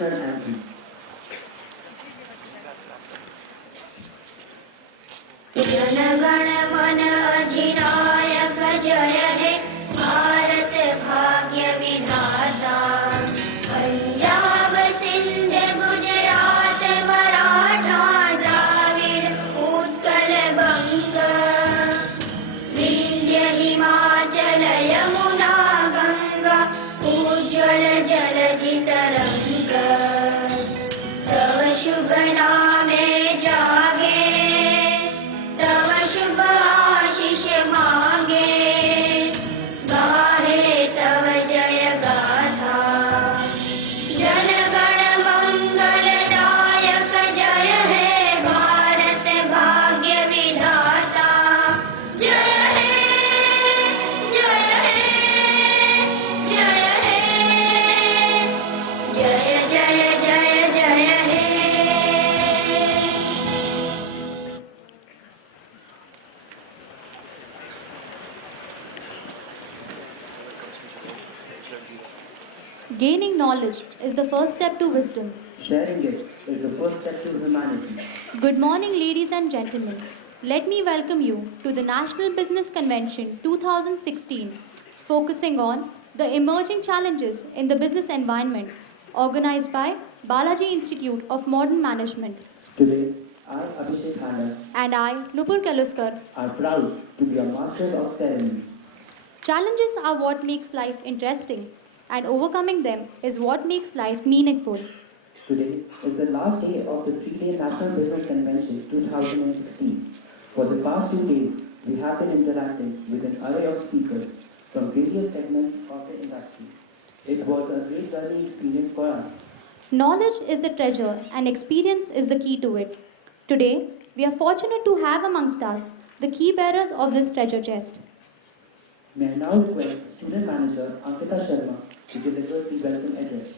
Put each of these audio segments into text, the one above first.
national anthem. जनगण मन अधिनायक जय हे भारत भाग्य विधाता पंजाब सिंध गुजरात मराठा द्राविड़ उत्कल बंग विंध्य हिमाचल यमुना गंगा उज्ज्वल जलधि तरंग तव शुभ नामे जागे शुभ आशीष मांगे गाहे तव जय गाथा जनगण मंगलदायक जय हे भारत भाग्य विधाता जय हे जय हे जय हे जय जय जय जय हे Gaining knowledge is the first step to wisdom. Sharing it is the first step to humanity. Good morning, ladies and gentlemen. Let me welcome you to the National Business Convention 2016, focusing on the emerging challenges in the business environment, organized by Balaji Institute of Modern Management. Today, I, Abhishek Handa, And I, Nupur Kaluskar. are proud to be a masters of ceremony. Challenges are what makes life interesting, and overcoming them is what makes life meaningful. Today is the last day of the 3-day National Business Convention 2016. For the past 2 days, we have been interacting with an array of speakers from various segments of the industry. It was a great learning experience for us. Knowledge is the treasure, and experience is the key to it. Today, we are fortunate to have amongst us the key bearers of this treasure chest. May I now request Student Manager Ankita Sharma to deliver the welcome address.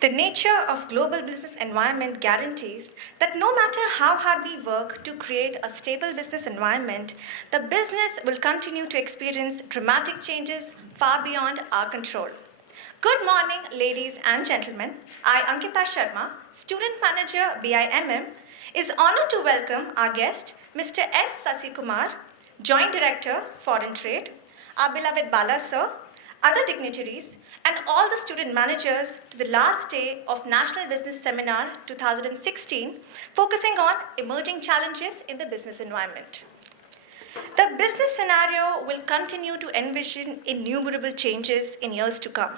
The nature of global business environment guarantees that no matter how hard we work to create a stable business environment, the business will continue to experience dramatic changes far beyond our control. Good morning, ladies and gentlemen. I, Ankita Sharma, Student Manager BIMM, is honored to welcome our guest, Mr. S. Sasikumar, Joint Director, Foreign Trade, our beloved Bala Sir, other dignitaries, and all the student managers to the last day of National Business Seminar 2016, focusing on emerging challenges in the business environment. The business scenario will continue to envision innumerable changes in years to come.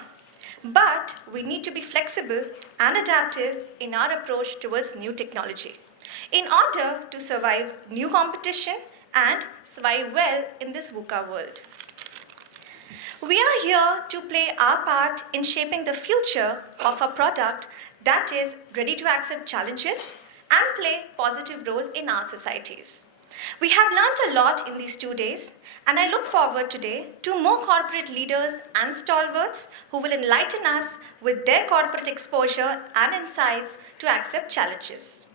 But we need to be flexible and adaptive in our approach towards new technology in order to survive new competition and survive well in this VUCA world. We are here to play our part in shaping the future of a product that is ready to accept challenges and play a positive role in our societies. We have learnt a lot in these 2 days, and I look forward today to more corporate leaders and stalwarts who will enlighten us with their corporate exposure and insights to accept challenges.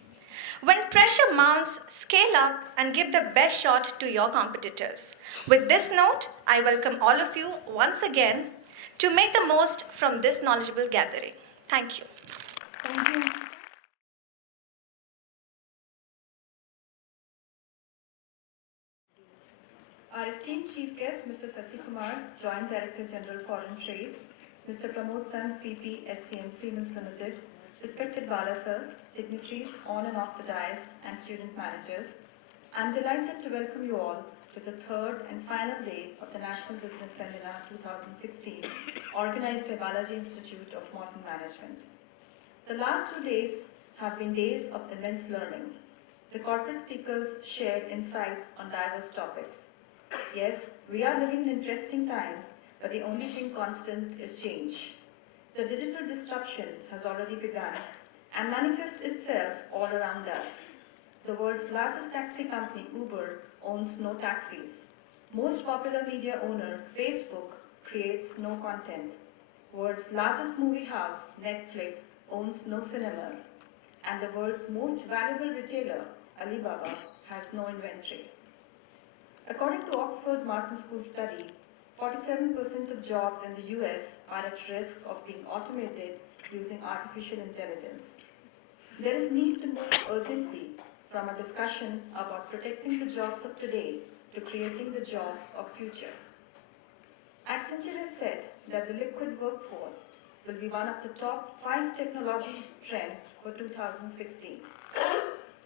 When pressure mounts, scale up and give the best shot to your competitors. With this note, I welcome all of you once again to make the most from this knowledgeable gathering. Thank you. Thank you. Our esteemed Chief Guest, Mr. Sasikumar, Joint Director General Foreign Trade, Mr. Pramod Sand, VP, SCM Siemens Limited, respected Bala Sir, dignitaries on and off the dais, and student managers, I'm delighted to welcome you all to the third and final day of the National Business Seminar 2016, organized by Balaji Institute of Modern Management. The last 2 days have been days of immense learning. The corporate speakers shared insights on diverse topics. Yes, we are living in interesting times, but the only thing constant is change. The digital disruption has already begun and manifests itself all around us. The world's largest taxi company, Uber, owns no taxis. Most popular media owner, Facebook, creates no content. World's largest movie house, Netflix, owns no cinemas. And the world's most valuable retailer, Alibaba, has no inventory. According to Oxford Martin School study, 47% of jobs in the US are at risk of being automated using artificial intelligence. There is need to move urgently from a discussion about protecting the jobs of today to creating the jobs of future. Accenture has said that the liquid workforce will be one of the top 5 technology trends for 2016.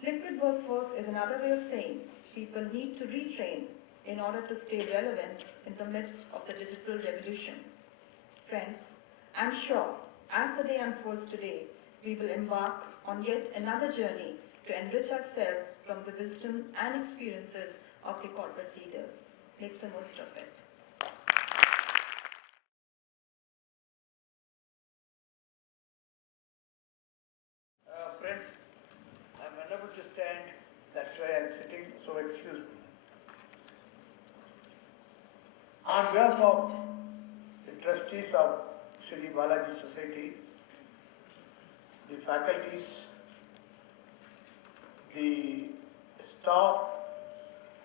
Liquid workforce is another way of saying people need to retrain in order to stay relevant in the midst of the digital revolution. Friends, I'm sure as the day unfolds today, we will embark on yet another journey to enrich ourselves from the wisdom and experiences of the corporate leaders. Make the most of it. Friends, I'm unable to stand, that's why I'm sitting, so excuse me. On behalf of the trustees of Shri Balaji Society, the faculties, the staff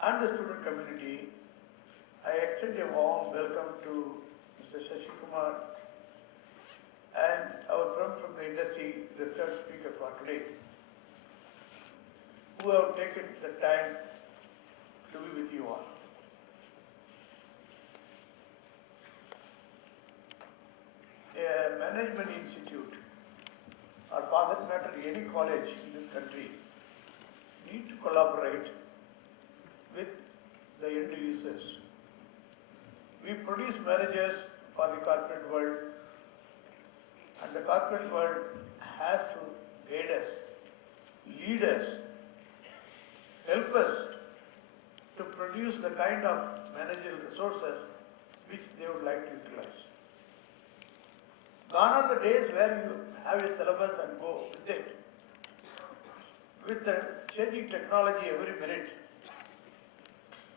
and the student community, I extend a warm welcome to Mr. Shashi Kumar and our friend from the industry, the third speaker for today, who have taken the time to be with you all. A management institute, or for that matter any college in this country, need to collaborate with the end users. We produce managers for the corporate world, and the corporate world has to guide us, lead us, help us to produce the kind of managerial resources which they would like to utilize. Gone are the days where you have a syllabus and go with it. With the changing technology every minute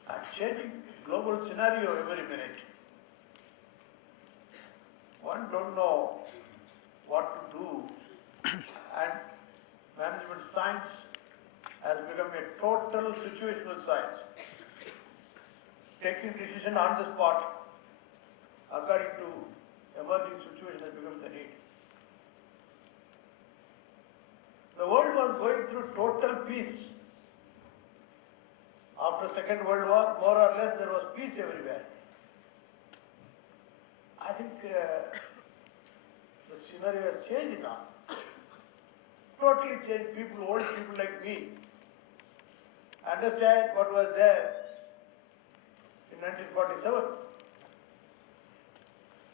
and changing global scenario every minute, one don't know what to do, and management science has become a total situational science. Taking decision on the spot according to emerging situation has become the need. The world was going through total peace. After Second World War, more or less there was peace everywhere. I think the scenario has changed now. Totally changed. People, old people like me, understand what was there in 1947.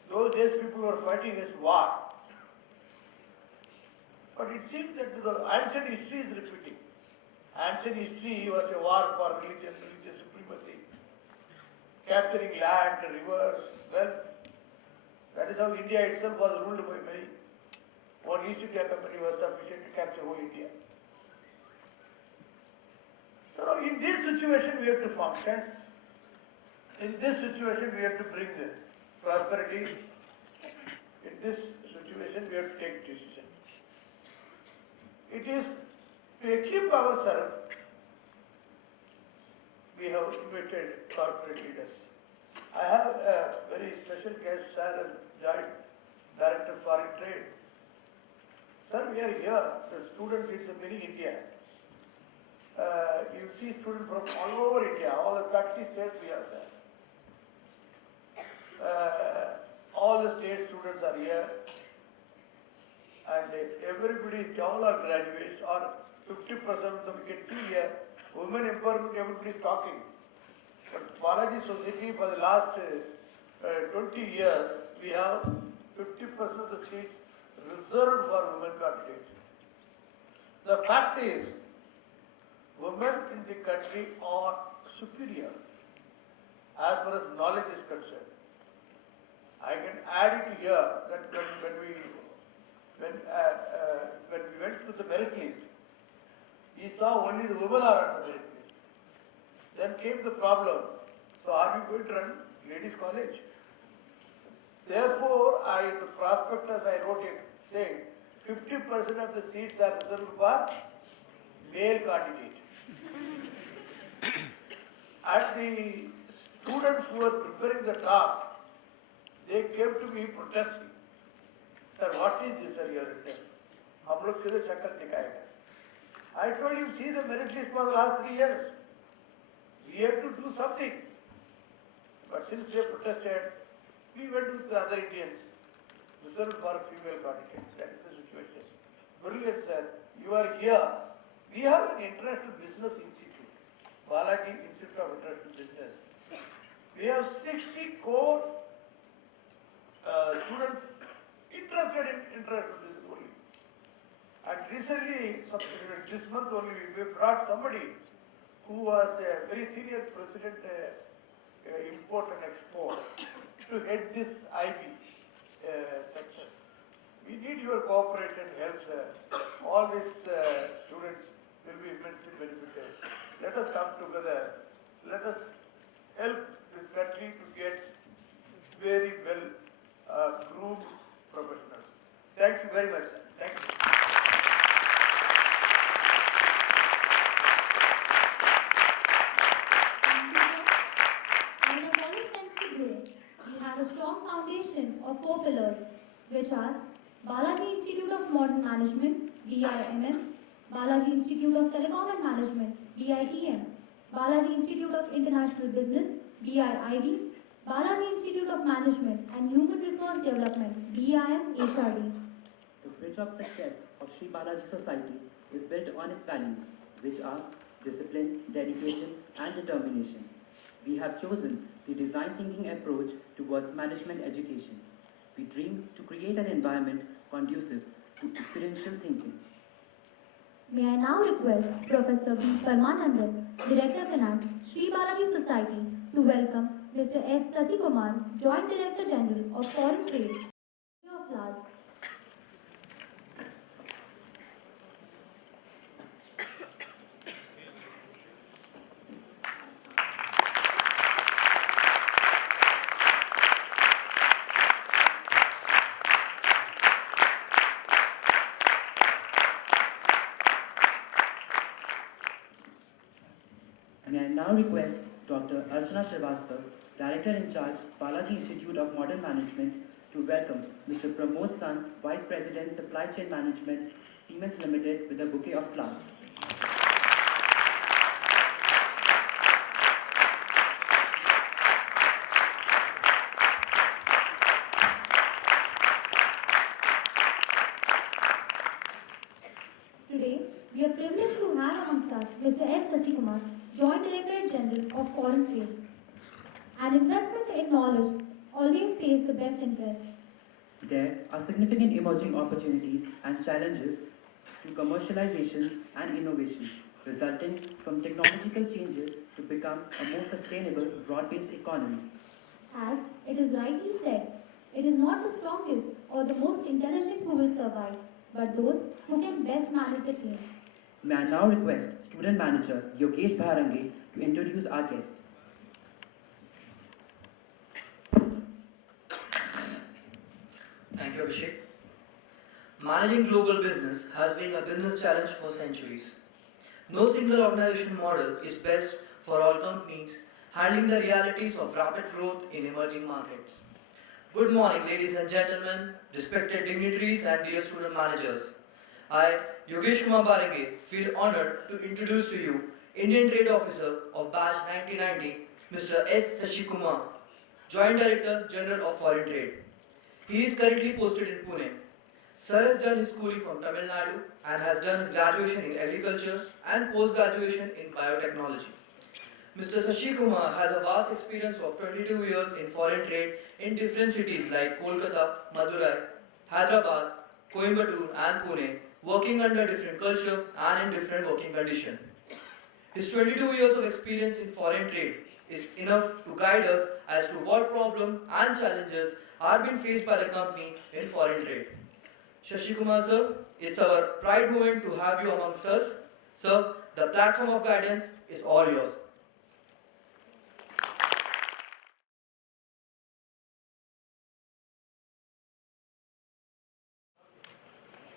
Those days people were fighting this war. But it seems that the ancient history is repeating. Ancient history was a war for religion, religious supremacy, capturing land, rivers, wealth. That is how India itself was ruled by many. One East India Company was sufficient to capture whole India. So in this situation we have to function. In this situation we have to bring the prosperity. In this situation we have to take decisions. It is to equip ourselves, we have invited corporate leaders. I have a very special guest, sir, as Joint Director of Foreign Trade. Sir, we are here, the students, it's a mini India. You see students from all over India, all the 30 states we are there. All the state students are here. And everybody, all are graduates, or 50% of them we can see here. Women empowerment, everybody is talking. But Balaji Society for the last 20 years, we have 50% of the seats reserved for women candidates. The fact is, women in the country are superior as far as knowledge is concerned. I can add it here that when we went to the merit list, we saw only the women are on the merit list. Then came the problem, so are we going to run ladies college? Therefore, the prospectus I wrote it saying 50% of the seats are reserved for male candidate. And the students who were preparing the talk, they came to me protesting. Sir, what is this, sir, you are written? हम लोग किधर शक्ल दिखाएगा? I told him, see the merit list for the last 3 years. We have to do something. But since they protested, we went with the other Indians. Reserved for female candidates. That is the situation. Brilliant, sir. You are here. We have an international business institute, Balaji Institute of International Business. We have 60 core students interested in international business only. And recently, this month only, we brought somebody who was a very senior president, import and export, to head this IB section. We need your cooperation, help, sir. All these students will be immensely benefited. Let us come together. Let us help this country to get very well groomed professionals. Thank you very much, sir. Thank you. As our college tends to grow, we have a strong foundation of 4 pillars, which are Balaji Institute of Modern Management, BIMM, Balaji Institute of Telecom and Management, BITM, Balaji Institute of International Business, BIIB, Balaji Institute of Management and Human Resource Development, BIM HRD. The bridge of success of Sri Balaji Society is built on its values, which are discipline, dedication, and determination. We have chosen the design thinking approach towards management education. We dream to create an environment conducive to experiential thinking. May I now request Professor B. Parmanandan, Director Finance, Sri Balaji Society, to welcome Mr. S. Sasikumar, Joint Director General of Foreign Trade. Of flowers. May I now request Dr. Archana Srivastava, Director in charge, Balaji Institute of Modern Management, to welcome Mr. Pramod Sant, Vice President, Supply Chain Management, Siemens Limited, with a bouquet of flowers. Today, we are privileged to have amongst us Mr. S. Sasikumar, Joint Director General of Foreign Trade. An investment in knowledge always pays the best interest. There are significant emerging opportunities and challenges to commercialization and innovation, resulting from technological changes to become a more sustainable, broad-based economy. As it is rightly said, it is not the strongest or the most intelligent who will survive, but those who can best manage the change. May I now request Student Manager Yogesh Bharangi to introduce our guest. Thank you, Abhishek. Managing global business has been a business challenge for centuries. No single organization model is best for all companies handling the realities of rapid growth in emerging markets. Good morning, ladies and gentlemen, respected dignitaries and dear student managers. I, Yogesh Kumar Barange, feel honored to introduce to you Indian Trade Officer of Batch 1990, Mr. S. Sasikumar, Joint Director General of Foreign Trade. He is currently posted in Pune. Sir has done his schooling from Tamil Nadu and has done his graduation in agriculture and post-graduation in biotechnology. Mr. Sasikumar has a vast experience of 22 years in foreign trade in different cities like Kolkata, Madurai, Hyderabad, Coimbatore and Pune, working under different culture and in different working conditions. His 22 years of experience in foreign trade is enough to guide us as to what problems and challenges are being faced by the company in foreign trade. Sasikumar sir, it's our pride moment to have you amongst us. Sir, the platform of guidance is all yours.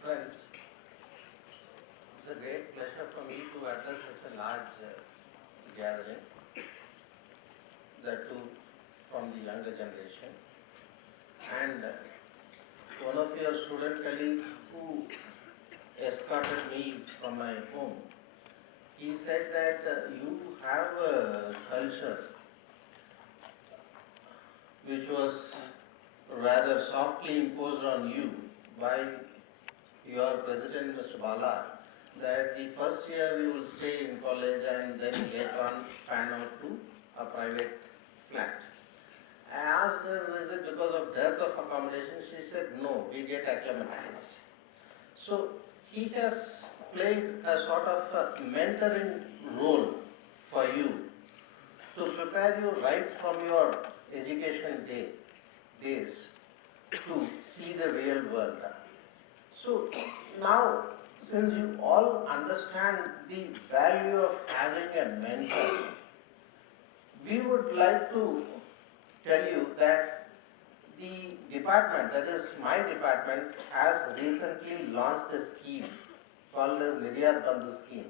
Friends, it's a great pleasure for me to address such a large gathering. younger generation. And one of your student colleagues who escorted me from my home, he said that you have a culture which was rather softly imposed on you by your president, Mr. Bala, that the first year you will stay in college and then later on fan out to a private flat. I asked her, is it because of dearth of accommodation? She said, no, we get acclimatized. So he has played a sort of a mentoring role for you to prepare you right from your education days to see the real world. So now, since you all understand the value of having a mentor, we would like to tell you that the department, that is my department, has recently launched a scheme called the Niryat Bandhu scheme,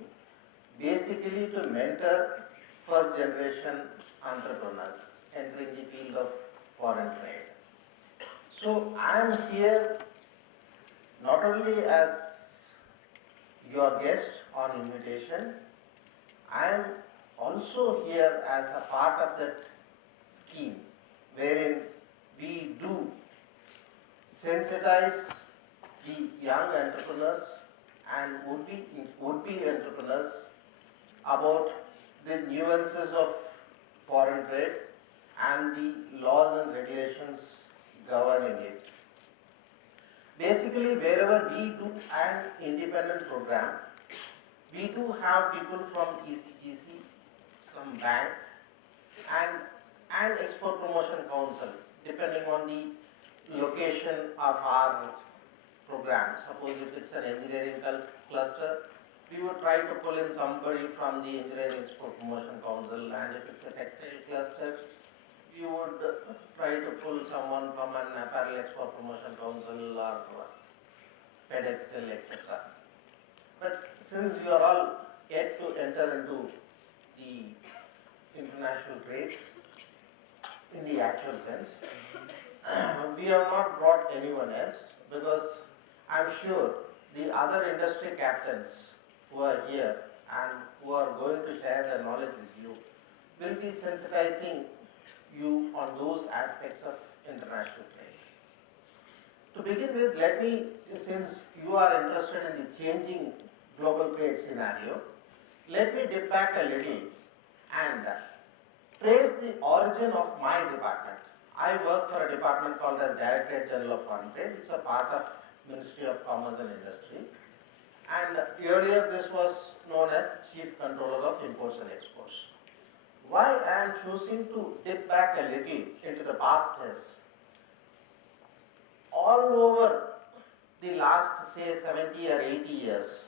basically to mentor first generation entrepreneurs entering the field of foreign trade. So I am here not only as your guest on invitation, I am also here as a part of that scheme wherein we do sensitize the young entrepreneurs and would-be entrepreneurs about the nuances of foreign trade and the laws and regulations governing it. Basically, wherever we do an independent program, we do have people from ECGC, some bank, and Export Promotion Council, depending on the location of our program. Suppose if it's an engineering cluster, we would try to pull in somebody from the Engineering Export Promotion Council, and if it's a textile cluster, you would try to pull someone from an Apparel Export Promotion Council or PedExcel, etc. But since you are all yet to enter into the international trade in the actual sense, we have not brought anyone else because I am sure the other industry captains who are here and who are going to share their knowledge with you will be sensitizing you on those aspects of international trade. To begin with, let me, since you are interested in the changing global trade scenario, let me dip back a little and trace the origin of my department. I work for a department called as Directorate General of Foreign Trade. It's a part of Ministry of Commerce and Industry. And earlier this was known as Chief Controller of Imports and Exports. Why I am choosing to dip back a little into the past is, all over the last say 70 or 80 years,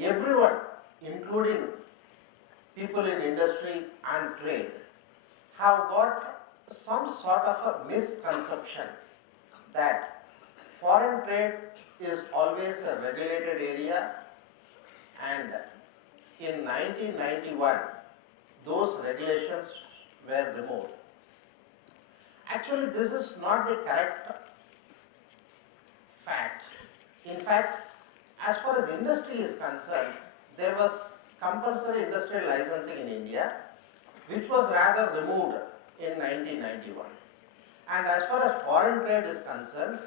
everyone, including people in industry and trade, have got some sort of a misconception that foreign trade is always a regulated area, and in 1991 those regulations were removed. Actually, this is not the correct fact. In fact, as far as industry is concerned, there was compulsory industrial licensing in India, which was rather removed in 1991. And as far as foreign trade is concerned,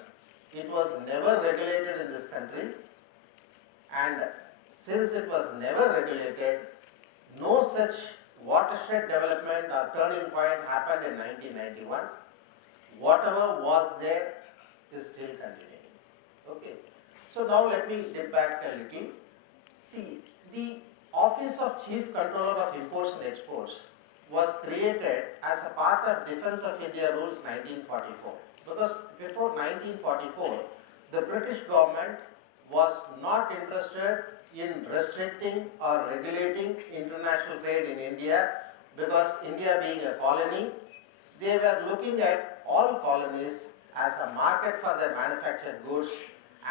it was never regulated in this country, and since it was never regulated, no such watershed development or turning point happened in 1991. Whatever was there is still continuing. Okay. So now let me dip back a little. See, the Office of Chief Controller of Imports and Exports was created as a part of Defence of India Rules 1944. Because before 1944, the British government was not interested in restricting or regulating international trade in India, because India being a colony, they were looking at all colonies as a market for their manufactured goods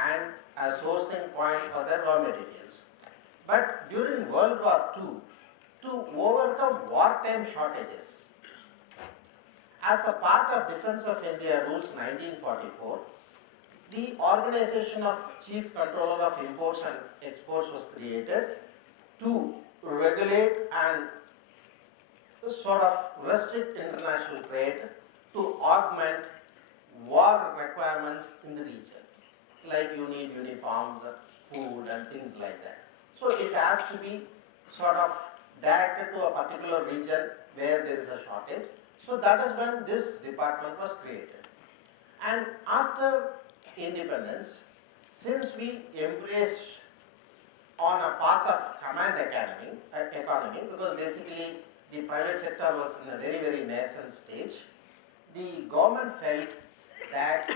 and a sourcing point for their raw materials. But during World War II, to overcome wartime shortages, as a part of Defense of India Rules 1944, the Organization of Chief Controller of Imports and Exports was created to regulate and sort of restrict international trade to augment war requirements in the region. Like you need uniforms, food and things like that. So it has to be sort of directed to a particular region where there is a shortage. So that is when this department was created. And after independence, since we embraced on a path of command economy, because basically the private sector was in a very, very nascent stage, the government felt that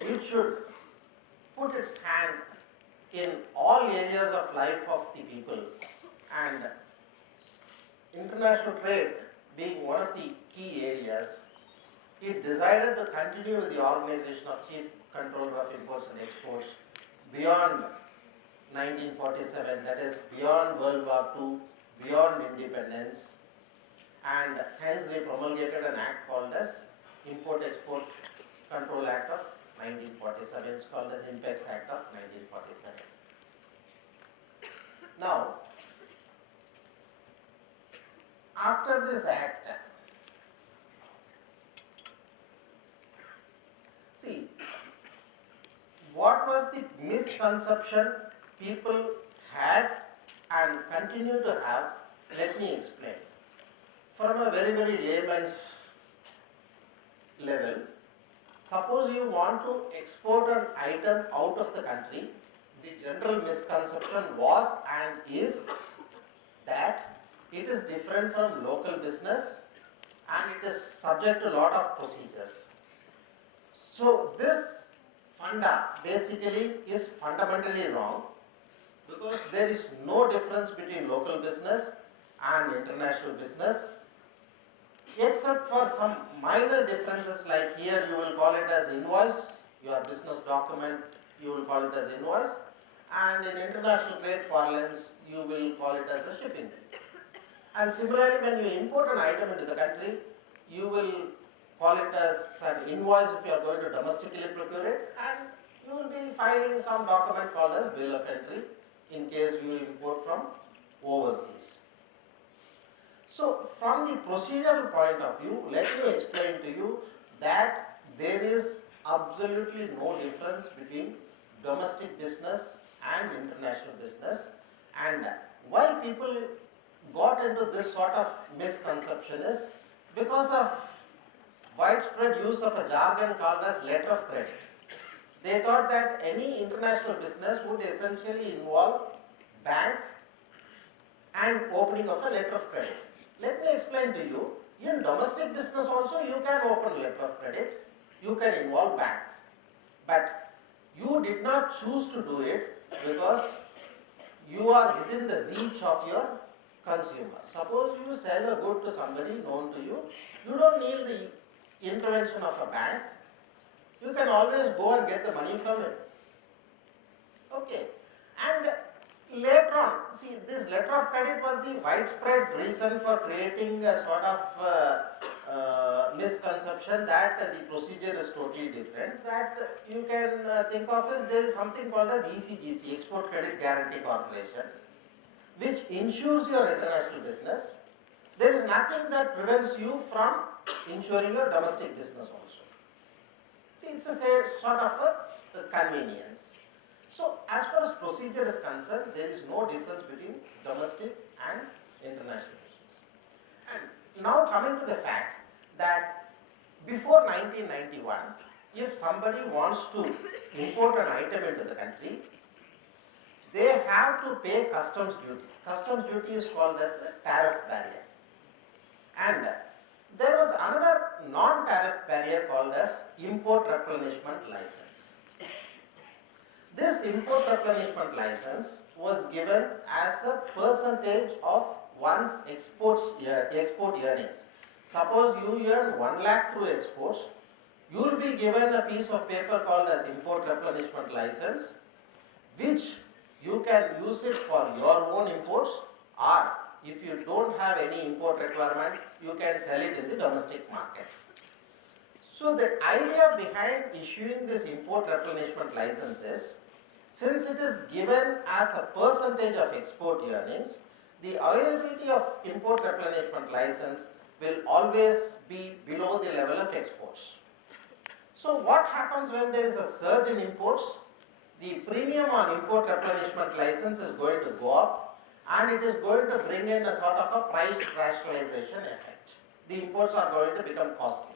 it should put its hand in all areas of life of the people, and international trade being one of the key areas, it decided to continue with the Organization of Chief Controller of Imports and Exports beyond 1947, that is beyond World War II, beyond independence, and hence they promulgated an act called as Import-Export Control Act of 1947. It's called as IMPEX Act of 1947. Now, after this act, see, what was the misconception people had and continue to have? Let me explain. From a very, very layman's level, suppose you want to export an item out of the country, the general misconception was and is that it is different from local business and it is subject to a lot of procedures. So this funda basically is fundamentally wrong, because there is no difference between local business and international business, except for some minor differences, like here you will call it as invoice, your business document you will call it as invoice, and in international trade parlance you will call it as a shipping bill. And similarly, when you import an item into the country, you will call it as an invoice if you are going to domestically procure it, and you will be filing some document called as bill of entry in case you import from overseas. So from the procedural point of view, let me explain to you that there is absolutely no difference between domestic business and international business, and why people got into this sort of misconception is because of widespread use of a jargon called as letter of credit. They thought that any international business would essentially involve bank and opening of a letter of credit. Let me explain to you, in domestic business also you can open letter of credit, you can involve bank, but you did not choose to do it because you are within the reach of your consumer. Suppose you sell a good to somebody known to you, you don't need the intervention of a bank, you can always go and get the money from it. Okay, and later on, see, this letter of credit was the widespread reason for creating a sort of misconception that the procedure is totally different. That you can think of as there is something called as ECGC, Export Credit Guarantee Corporation, which insures your international business. There is nothing that prevents you from insuring your domestic business also. See, it's a sort of a convenience. So, as far as procedure is concerned, there is no difference between domestic and international business. And now coming to the fact that before 1991, if somebody wants to import an item into the country, they have to pay customs duty. Customs duty is called as the tariff barrier. And there was another non-tariff barrier called as import replenishment license. This import replenishment license was given as a percentage of one's export earnings. Suppose you earn 1 lakh through exports, you will be given a piece of paper called as import replenishment license, which you can use it for your own imports, or if you don't have any import requirement, you can sell it in the domestic market. So the idea behind issuing this import replenishment license is, since it is given as a percentage of export earnings, the availability of import replenishment license will always be below the level of exports. So what happens when there is a surge in imports? The premium on import replenishment license is going to go up, and it is going to bring in a sort of a price rationalization effect. The imports are going to become costly.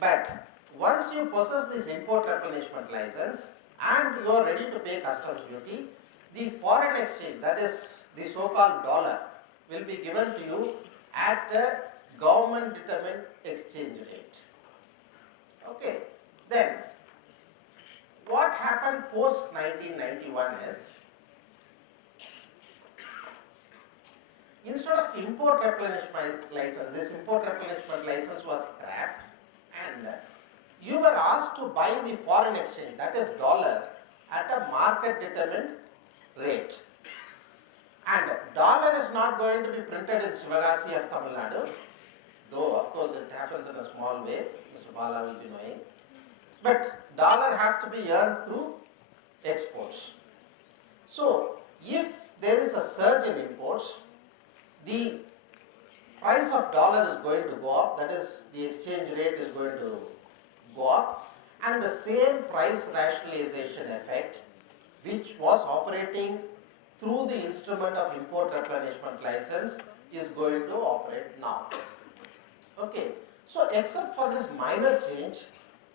But once you possess this import replenishment license and you are ready to pay customs duty, the foreign exchange, that is the so-called dollar, will be given to you at a government determined exchange rate. Okay, then what happened post 1991 is, instead of import replenishment license, this import replenishment license was scrapped, and you were asked to buy the foreign exchange, that is dollar, at a market determined rate. And dollar is not going to be printed in Sivagasi of Tamil Nadu, though of course it happens in a small way, Mr. Bala will be knowing. But dollar has to be earned through exports. So if there is a surge in imports, the price of dollar is going to go up, that is the exchange rate is going to go up, and the same price rationalization effect which was operating through the instrument of import replenishment license is going to operate now. Okay, so except for this minor change,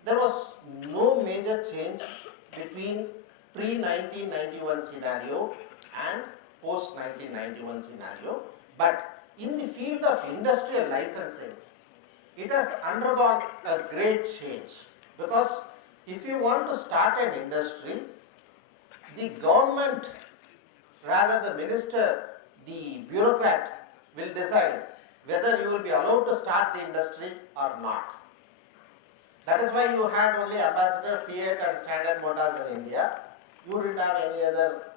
there was no major change between pre-1991 scenario and post-1991 scenario, but in the field of industrial licensing, it has undergone a great change, because if you want to start an industry, the government, rather the minister, the bureaucrat will decide whether you will be allowed to start the industry or not. That is why you had only Ambassador, Fiat and Standard Motors in India. You didn't have any other,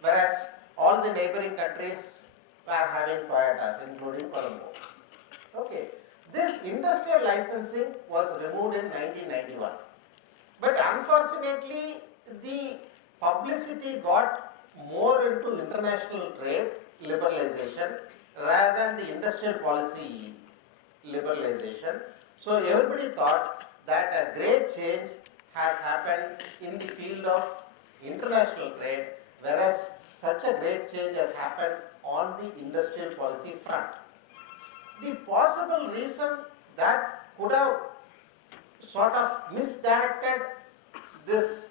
whereas all the neighboring countries were having Toyotas, including Colombo. Okay, this industrial licensing was removed in 1991. But unfortunately, the publicity got more into international trade liberalization rather than the industrial policy liberalization. So everybody thought that a great change has happened in the field of international trade, whereas such a great change has happened on the industrial policy front. The possible reason that could have sort of misdirected this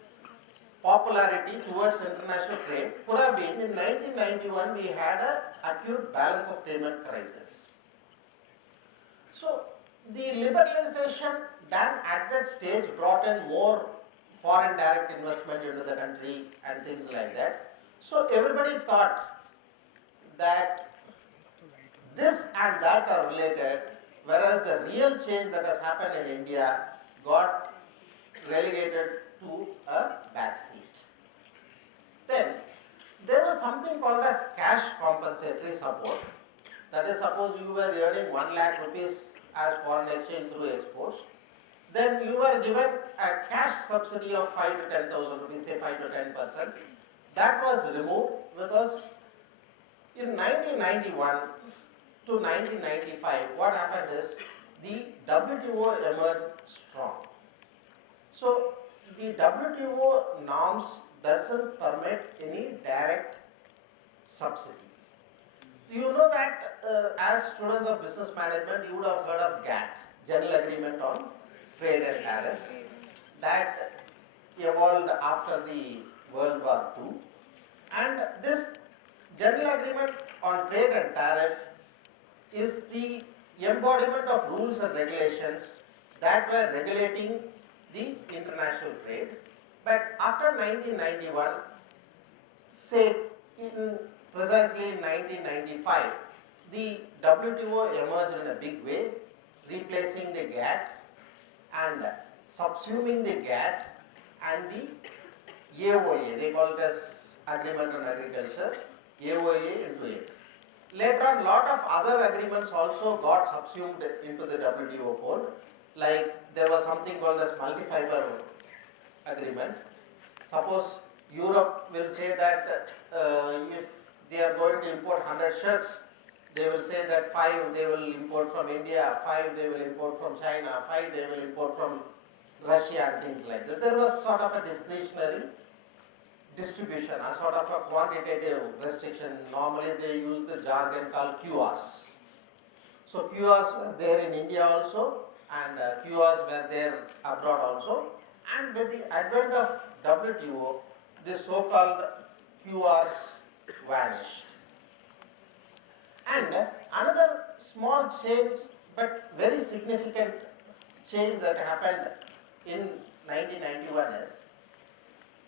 popularity towards international trade could have been, in 1991 we had an acute balance of payment crisis. So the liberalization done at that stage brought in more foreign direct investment into the country and things like that. So everybody thought that this and that are related, whereas the real change that has happened in India got relegated to a backseat. Then there was something called as cash compensatory support. That is, suppose you were earning 1 lakh rupees as foreign exchange through exports, then you were given a cash subsidy of 5 to 10,000 rupees, say 5 to 10%. That was removed because in 1991 to 1995, what happened is the WTO emerged strong. So the WTO norms doesn't permit any direct subsidy. You know that as students of business management, you would have heard of GATT, General Agreement on Trade and Tariffs, that evolved after the World War II. And this General Agreement on Trade and Tariff is the embodiment of rules and regulations that were regulating the international trade. But after 1991, say precisely in 1995, the WTO emerged in a big way, replacing the GATT and subsuming the GATT and the AOA, they call it as Agreement on Agriculture, AOA into it. Later on, lot of other agreements also got subsumed into the WTO fold, like there was something called as multi-fiber agreement. Suppose Europe will say that if they are going to import 100 shirts, they will say that 5 they will import from India, 5 they will import from China, 5 they will import from Russia and things like that. There was sort of a discretionary distribution, a sort of a quantitative restriction. Normally they use the jargon called QRs. So QRs were there in India also, and QRs were there abroad also. And with the advent of WTO, the so-called QRs vanished. And another small change, but very significant change that happened in 1991 is,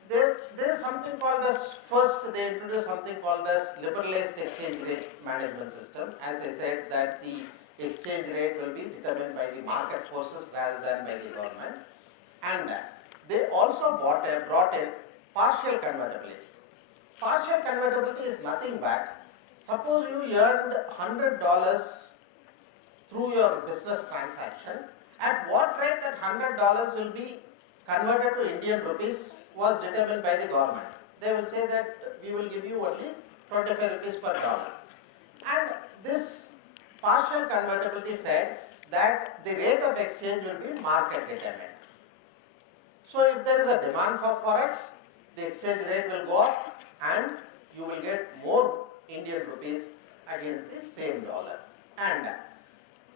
there is something called as, first they introduced something called as liberalized exchange rate management system. As I said, that the exchange rate will be determined by the market forces rather than by the government. And they also brought in partial convertibility. Partial convertibility is nothing but, suppose you earned $100 through your business transaction, at what rate that $100 will be converted to Indian rupees was determined by the government. They will say that we will give you only 25 rupees per dollar. And this partial convertibility said that the rate of exchange will be market determined. So if there is a demand for forex, the exchange rate will go up and you will get more Indian rupees against the same dollar. And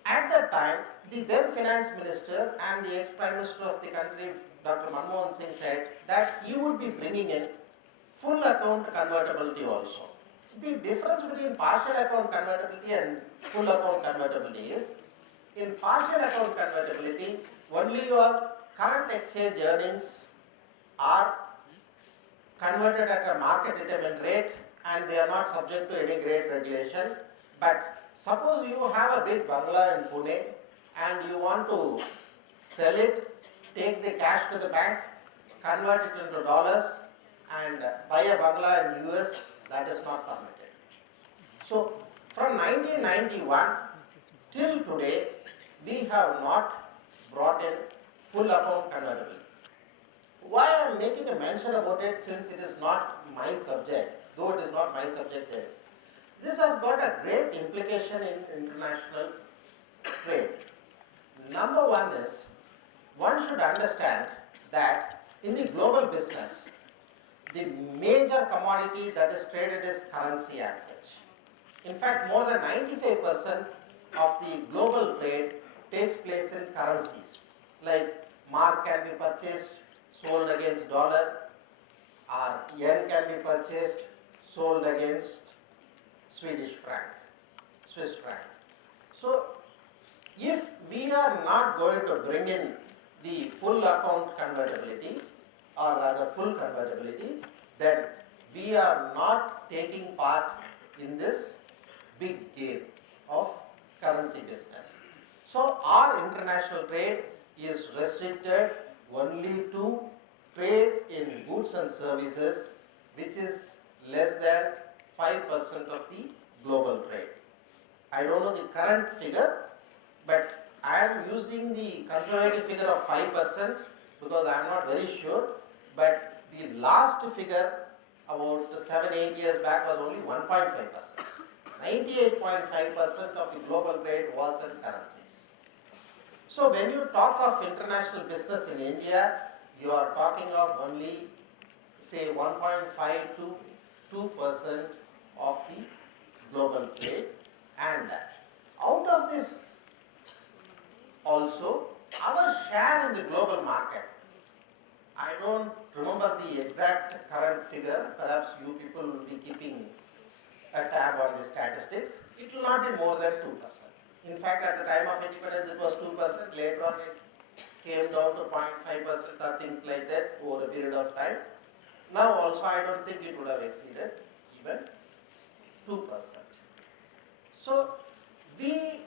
at that time, the then finance minister and the ex-prime minister of the country, Dr. Manmohan Singh, said that he would be bringing in full account convertibility also. The difference between partial account convertibility and full account convertibility is, in partial account convertibility, only your current exchange earnings are converted at a market determined rate and they are not subject to any great regulation. But suppose you have a big bungalow in Pune and you want to sell it, take the cash to the bank, convert it into dollars and buy a bungalow in US, that is not permitted. So from 1991 till today, we have not brought in full account convertibility. Why I am making a mention about it, since it is not my subject, though it is not my subject, is this has got a great implication in international trade. Number one is, one should understand that in the global business, the major commodity that is traded is currency as such. In fact, more than 95% of the global trade takes place in currencies. Like mark can be purchased, sold against dollar, or yen can be purchased, sold against Swedish franc, Swiss franc. So, if we are not going to bring in the full account convertibility, or rather full convertibility, then we are not taking part in this big game of currency business. So, our international trade is restricted only to trade in goods and services, which is less than 5% of the global trade. I don't know the current figure, but I am using the conservative figure of 5% because I am not very sure, but the last figure about 7-8 years back was only 1.5%. 98.5% of the global trade was in currencies. So when you talk of international business in India, you are talking of only say 1.5 to 2% of the global trade, and out of this also our share in the global market, I don't remember the exact current figure, perhaps you people will be keeping a tab on the statistics, it will not be more than 2%. In fact, at the time of independence it was 2%, later on it came down to 0.5% or things like that over a period of time. Now also I don't think it would have exceeded even 2%. So we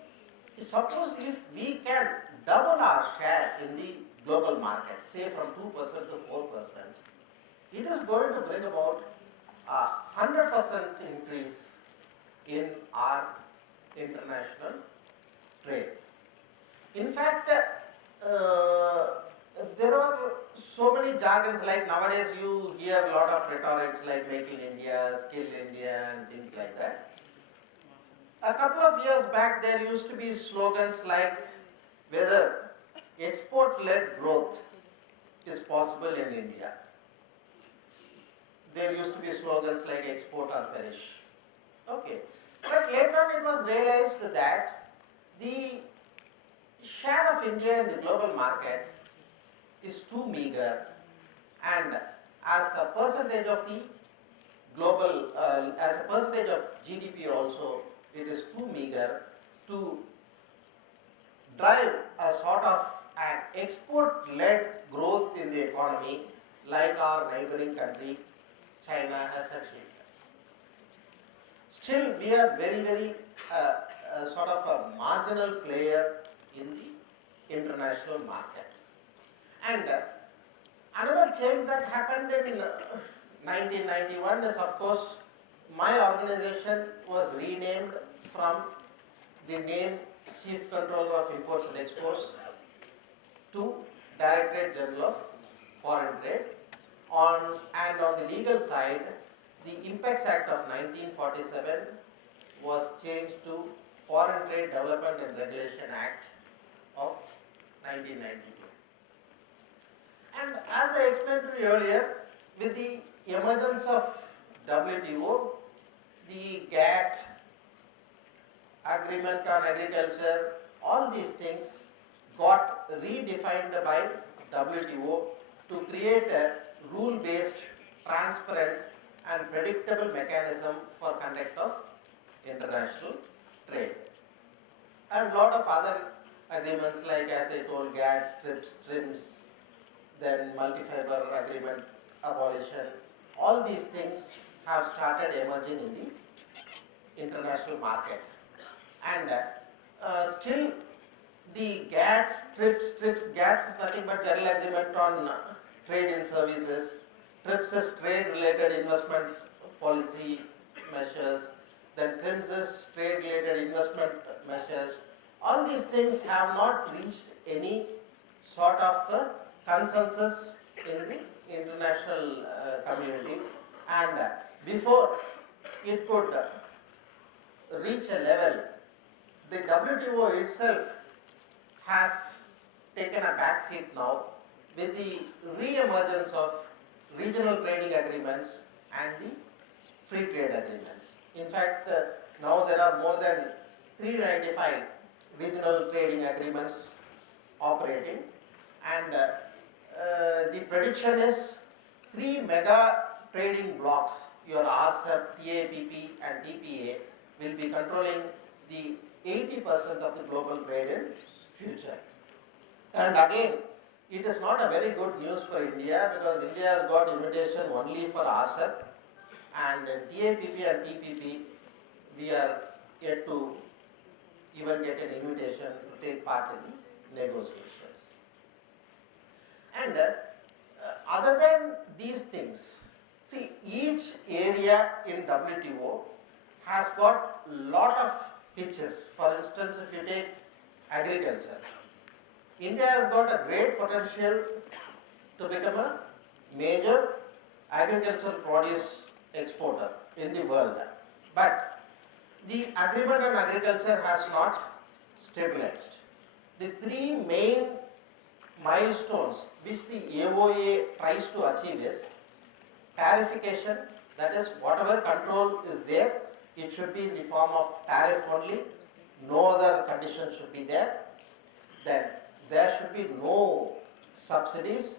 suppose if we can double our share in the global market, say from 2% to 4%, it is going to bring about a 100% increase in our international trade. In fact, there are so many jargons, like nowadays you hear a lot of rhetorics like Make in India, Skill India and things like that. A couple of years back there used to be slogans like whether export-led growth is possible in India. There used to be slogans like export or perish. Okay. But later on it was realized that the share of India in the global market is too meager, and as a percentage of the global, as a percentage of GDP also, it is too meager to drive a sort of an export-led growth in the economy like our neighboring country, China has achieved. Still, we are very sort of a marginal player in the international market. And another change that happened in 1991 is, of course, my organization was renamed from the name Chief Controller of Imports and Exports to Directorate General of Foreign Trade. And on the legal side, the Impex Act of 1947 was changed to Foreign Trade Development and Regulation Act of 1992. And as I explained to you earlier, with the emergence of WTO, the GATT, Agreement on Agriculture, all these things got redefined by WTO to create a rule-based, transparent and predictable mechanism for conduct of international trade. And a lot of other agreements like, as I told, GATT, TRIPS, then multi-fiber agreement abolition, all these things have started emerging in the international market. And still the GATT, TRIPS, GATT is nothing but General Agreement on Trade in Services, TRIPS is trade-related investment policy measures, then TRIPS is trade-related investment measures. All these things have not reached any sort of consensus in the international community, and before it could reach a level, the WTO itself has taken a back seat now with the re-emergence of regional trading agreements and the free trade agreements. In fact, now there are more than 395 regional trading agreements operating, and the prediction is 3 mega trading blocks, your RCEP, TAPP and TPA, will be controlling the 80% of the global trade in future. And again, it is not a very good news for India, because India has got invitation only for RCEP, and in TAPP and TPP we are yet to even get an invitation to take part in the negotiations. And other than these things, see, each area in WTO has got lot of pitches. For instance, if you take agriculture, India has got a great potential to become a major agricultural produce exporter in the world. But the agreement on agriculture has not stabilized. The 3 main milestones which the AOA tries to achieve is tarification, that is, whatever control is there, it should be in the form of tariff only, no other conditions should be there. Then there should be no subsidies,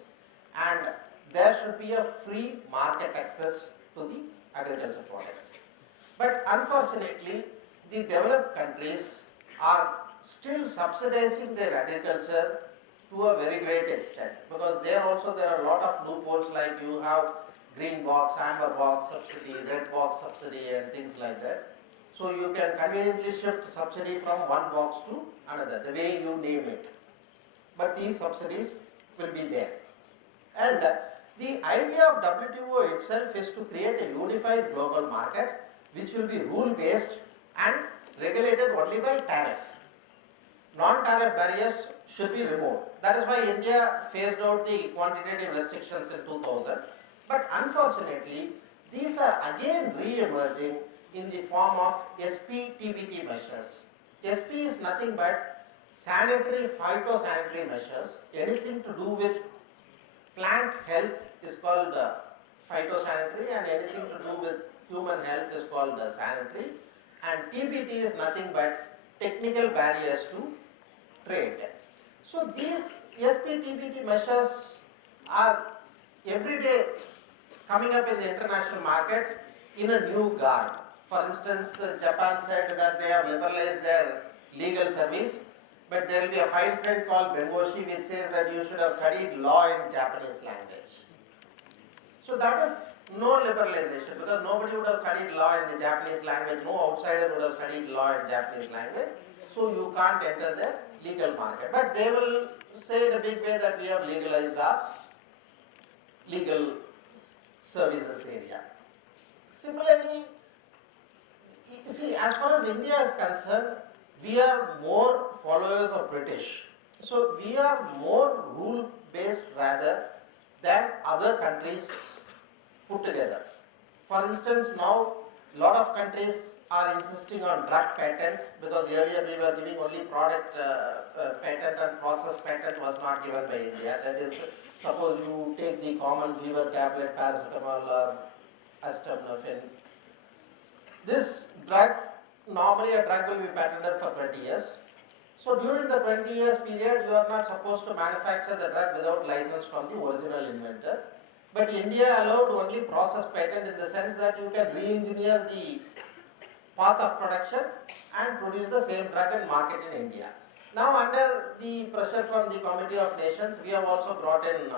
and there should be a free market access to the agricultural products. But unfortunately, the developed countries are still subsidizing their agriculture to a very great extent, because there also there are a lot of loopholes, like you have green box, amber box subsidy, red box subsidy and things like that. So you can conveniently shift subsidy from one box to another, the way you name it. But these subsidies will be there. And the idea of WTO itself is to create a unified global market which will be rule-based and regulated only by tariff. non-tariff barriers should be removed. That is why India phased out the quantitative restrictions in 2000. But unfortunately, these are again re-emerging in the form of SP-TBT measures. SP is nothing but sanitary, phytosanitary measures. Anything to do with plant health is called phytosanitary, and anything to do with human health is called sanitary. And TBT is nothing but technical barriers to trade. So these SP-TBT measures are every day coming up in the international market in a new garb. For instance, Japan said that they have liberalized their legal service, but there will be a fine print called Bengoshi which says that you should have studied law in Japanese language. So that is no liberalization, because nobody would have studied law in the Japanese language, no outsider would have studied law in Japanese language, so you can't enter the legal market. But they will say in a big way that we have legalized our legal services area. Similarly, you see, as far as India is concerned, we are more followers of British. So we are more rule-based rather than other countries put together. For instance, now a lot of countries are insisting on drug patent, because earlier we were giving only product patent and process patent was not given by India. That is, suppose you take the common fever tablet, paracetamol or acetaminophen. This drug, normally a drug will be patented for 20 years. So during the 20 years period, you are not supposed to manufacture the drug without license from the original inventor. But India allowed only process patent, in the sense that you can re-engineer the path of production and produce the same drug and market in India. Now, under the pressure from the Committee of Nations, we have also brought in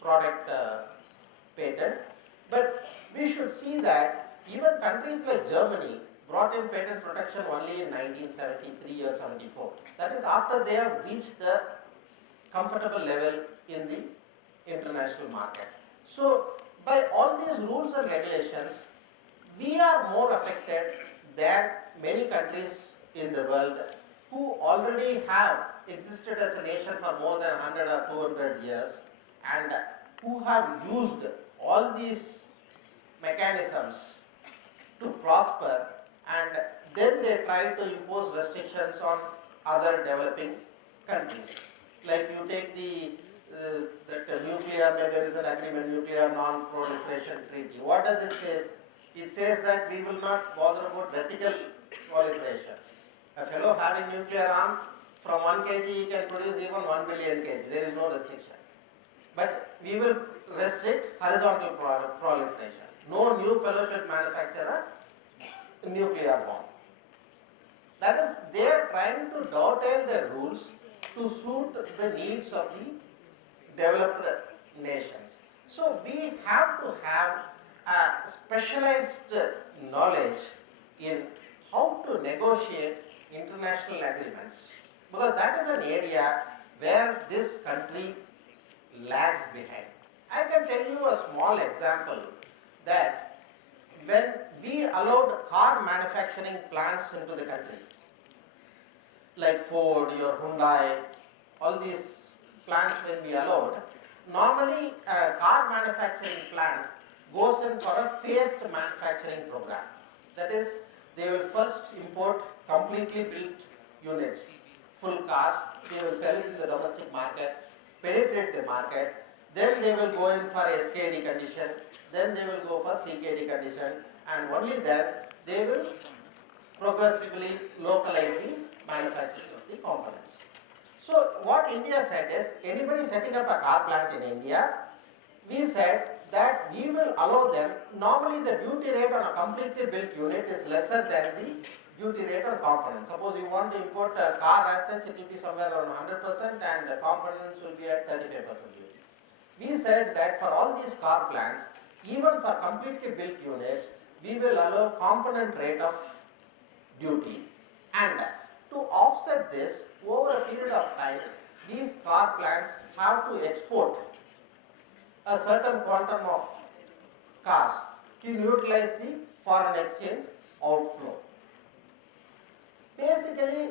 product patent. But we should see that even countries like Germany brought in patent protection only in 1973 or 74. That is after they have reached the comfortable level in the international market. So, by all these rules and regulations, we are more affected than many countries in the world who already have existed as a nation for more than 100 or 200 years, and who have used all these mechanisms to prosper, and then they try to impose restrictions on other developing countries. Like you take the nuclear, there is an agreement, nuclear non-proliferation treaty. What does it say? It says that we will not bother about vertical proliferation. A fellow having nuclear arm, from 1 kg he can produce even 1 billion kg. There is no restriction. But we will restrict horizontal proliferation. No new fellow should manufacture a nuclear bomb. That is, they are trying to dovetail their rules to suit the needs of the developed nations. So we have to have a specialized knowledge in how to negotiate international agreements, because that is an area where this country lags behind. I can tell you a small example that when we allowed car manufacturing plants into the country, like Ford or Hyundai, all these plants when we allowed, normally a car manufacturing plant goes in for a phased manufacturing program. That is, they will first import completely built units, full cars, they will sell it in the domestic market, penetrate the market, then they will go in for SKD condition, then they will go for CKD condition, and only then they will progressively localize the manufacturing of the components. So what India said is, anybody setting up a car plant in India, we said that we will allow them, normally the duty rate on a completely built unit is lesser than the duty rate on components. Suppose you want to import a car as such, it will be somewhere around 100% and the components will be at 35% duty. We said that for all these car plants, even for completely built units, we will allow component rate of duty. And to offset this, over a period of time, these car plants have to export a certain quantum of cars to utilize the foreign exchange outflow. Basically,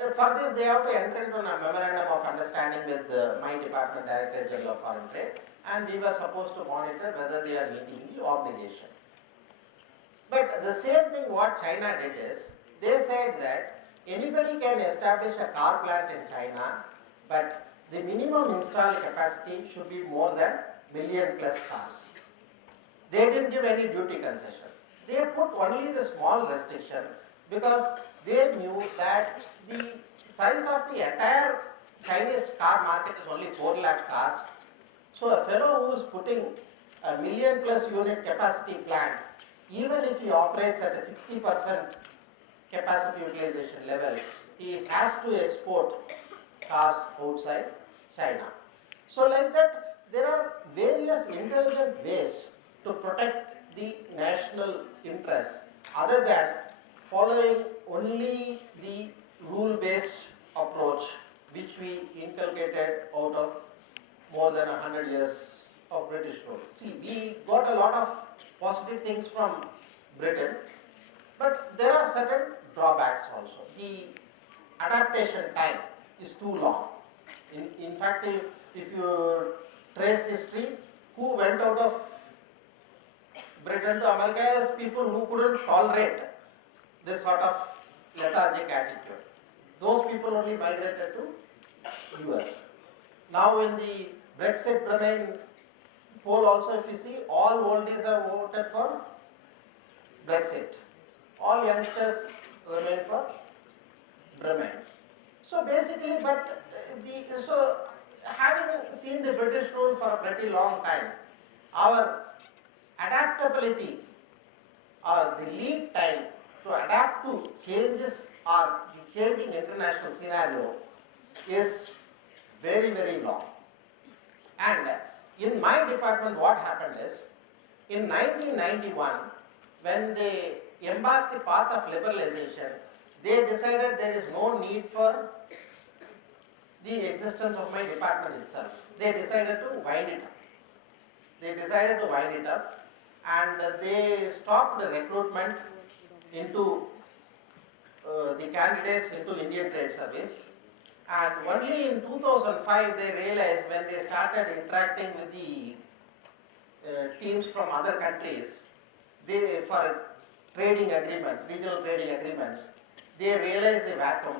For this, they have to enter into a memorandum of understanding with my department, Director General of Foreign Trade, and we were supposed to monitor whether they are meeting the obligation. But the same thing what China did is, they said that anybody can establish a car plant in China, but the minimum installed capacity should be more than million plus cars. They didn't give any duty concession. They put only the small restriction because they knew that the size of the entire Chinese car market is only 4 lakh cars. So a fellow who is putting a million plus unit capacity plant, even if he operates at a 60% capacity utilization level, he has to export cars outside China. So like that, there are various intelligent ways to protect the national interests other than following only the rule-based approach which we inculcated out of more than 100 years of British rule. See, we got a lot of positive things from Britain, but there are certain drawbacks also. The adaptation time is too long. In fact, if you trace history, who went out of Britain to America as people who couldn't tolerate this sort of lethargic attitude. Those people only migrated to US. Now in the Brexit Remain poll also, if you see, all oldies have voted for Brexit. All youngsters remain for Remain. So basically, so having seen the British rule for a pretty long time, our adaptability or the lead time to adapt to changes or the changing international scenario is very, very long. And in my department, what happened is, in 1991, when they embarked the path of liberalization, they decided there is no need for the existence of my department itself. They decided to wind it up. And they stopped the recruitment into the candidates into Indian Trade Service. And only in 2005 they realized, when they started interacting with the teams from other countries, for trading agreements, regional trading agreements, they realized the vacuum.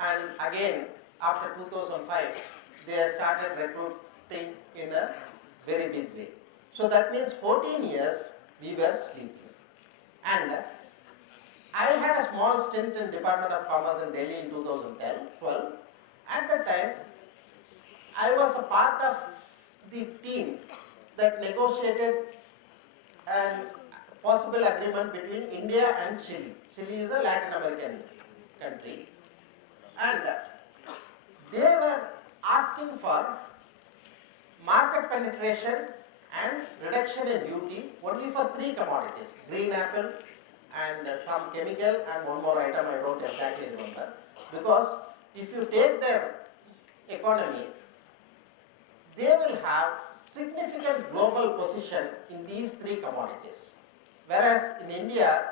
And again, after 2005, they started recruiting in a very big way. So that means 14 years we were sleeping. And I had a small stint in Department of Commerce in Delhi in 2012. At that time, I was a part of the team that negotiated a possible agreement between India and Chile. Chile is a Latin American country. And they were asking for market penetration and reduction in duty only for 3 commodities: green apple and some chemical and one more item I don't exactly remember. Because if you take their economy, they will have significant global position in these 3 commodities. Whereas in India,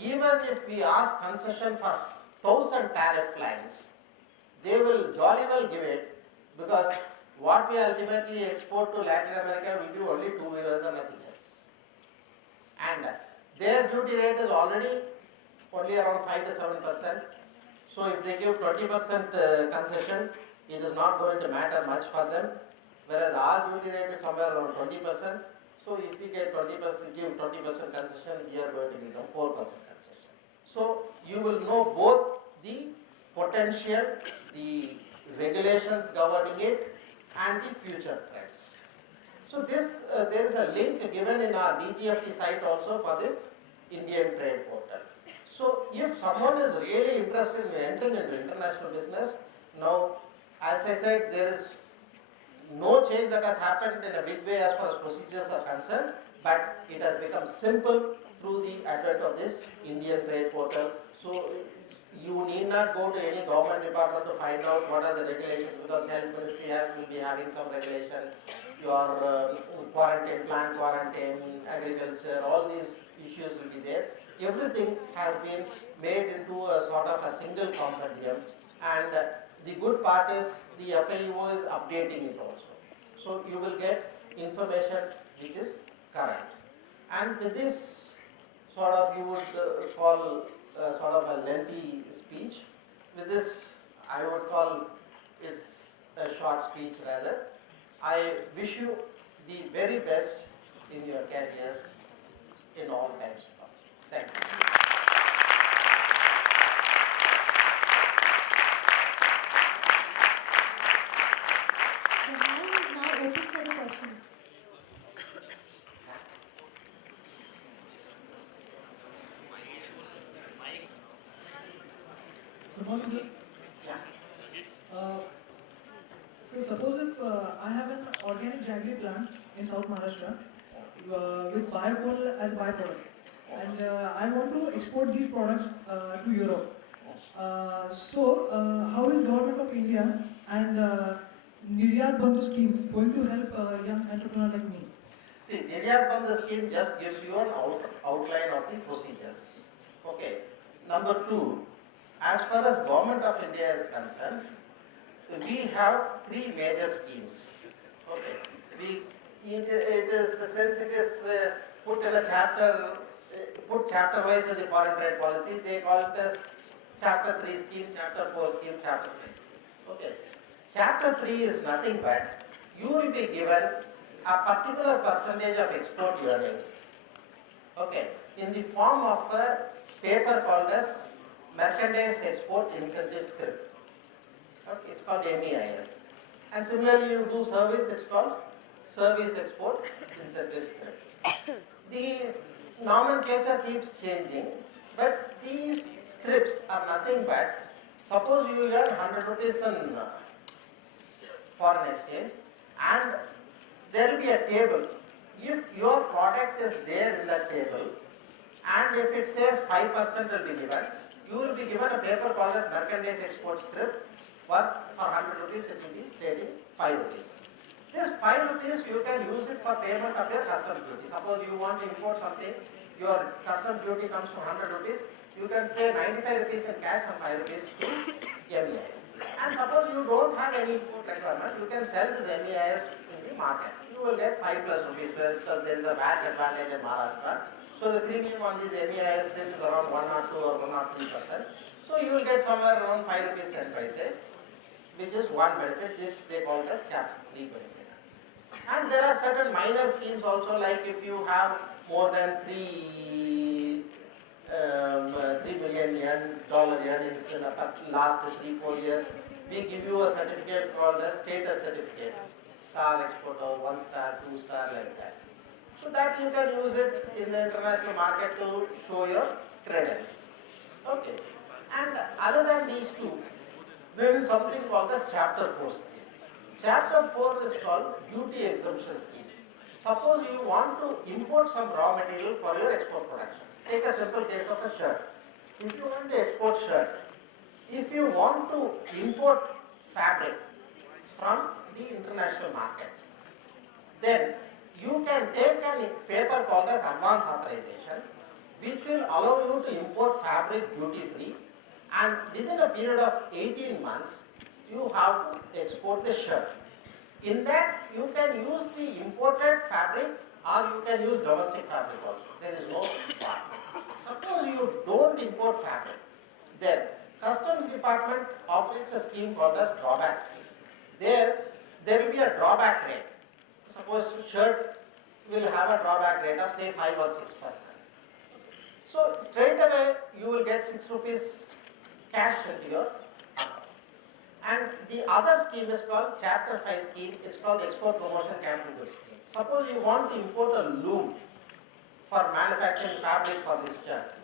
even if we ask concession for 1,000 tariff lines, they will jolly well give it, because what we ultimately export to Latin America will be only 2-wheelers and nothing else. And their duty rate is already only around 5 to 7%. So if they give 20% concession, it is not going to matter much for them. Whereas our duty rate is somewhere around 20%. So if we get 20%, give 20% concession, we are going to give them 4% concession. So you will know both the potential, the regulations governing it, and the future trends. So this, there is a link given in our DGFT site also for this Indian Trade Portal. So if someone is really interested in entering into international business, now, as I said, there is no change that has happened in a big way as far as procedures are concerned, but it has become simple through the advent of this Indian Trade Portal. So you need not go to any government department to find out what are the regulations, because Health Ministry will be having some regulation, your quarantine, plant quarantine, agriculture, all these issues will be there. everything has been made into a sort of a single compendium, and the good part is the FAO is updating it also. So you will get information which is current. And with this sort of, you would call sort of a lengthy speech. With this, I would call it a short speech rather. I wish you the very best in your careers in all kinds of jobs. Thank you. The line is now open for the questions. Good morning, sir. Yeah. So suppose if I have an organic jaggery plant in South Maharashtra with biocoal as byproduct, and I want to export these products to Europe. How is Government of India and Niryat Bandhu scheme going to help a young entrepreneur like me? See, Niryat Bandhu scheme just gives you an outline of the procedures. Okay. Number two, as far as Government of India is concerned, we have three major schemes. Okay. It is, since it is put in a chapter, put chapter wise in the foreign trade policy, they call it as chapter 3 scheme, chapter 4 scheme, chapter 3 scheme. Okay. Chapter 3 is nothing but you will be given a particular percentage of export earnings. Okay. In the form of a paper called as Merchandise Export Incentive Script. Okay. It's called MEIS. And similarly, you do service, it's called Service Export Incentive Script. The nomenclature keeps changing, but these scripts are nothing but, suppose you earn 100 rupees in foreign exchange, and there will be a table. If your product is there in that table, and if it says 5% will be given, you will be given a paper called as Merchandise Export Script, for 100 rupees it will be stating 5 rupees. This 5 rupees you can use it for payment of your custom duty. Suppose you want to import something, your custom duty comes to 100 rupees, you can pay 95 rupees in cash and 5 rupees to MEIS. And suppose you don't have any import requirement, you can sell this MEIS in the market. You will get 5 plus rupees because there is a VAT advantage in Maharashtra. So the premium on this MEIS is around 1 or 2 or 1 or 3%. So you will get somewhere around 5 rupees 10 paise, which is one benefit. This they call it as chapter 3 benefit. And there are certain minor schemes also, like if you have more than 3 million dollar earnings in the last 3-4 years, we give you a certificate called a status certificate, star exporter, 1 star, 2 star, like that. So that you can use it in the international market to show your credits. Okay. And other than these two, there is something called as chapter 4 scheme. Chapter 4 is called duty exemption scheme. Suppose you want to import some raw material for your export production. Take a simple case of a shirt. If you want to export shirt, if you want to import fabric from the international market, then you can take a paper called as advance authorization, which will allow you to import fabric duty free, and within a period of 18 months, you have to export the shirt. In that, you can use the imported fabric or you can use domestic fabric also. There is no part. Suppose you don't import fabric, then Customs Department operates a scheme called as drawback scheme. There will be a drawback rate. Suppose shirt will have a drawback rate of say 5 or 6%. So straight away you will get 6 rupees cash into your account. And the other scheme is called Chapter 5 scheme. It's called Export Promotion Capital Goods scheme. Suppose you want to import a loom for manufacturing fabric for this shirt.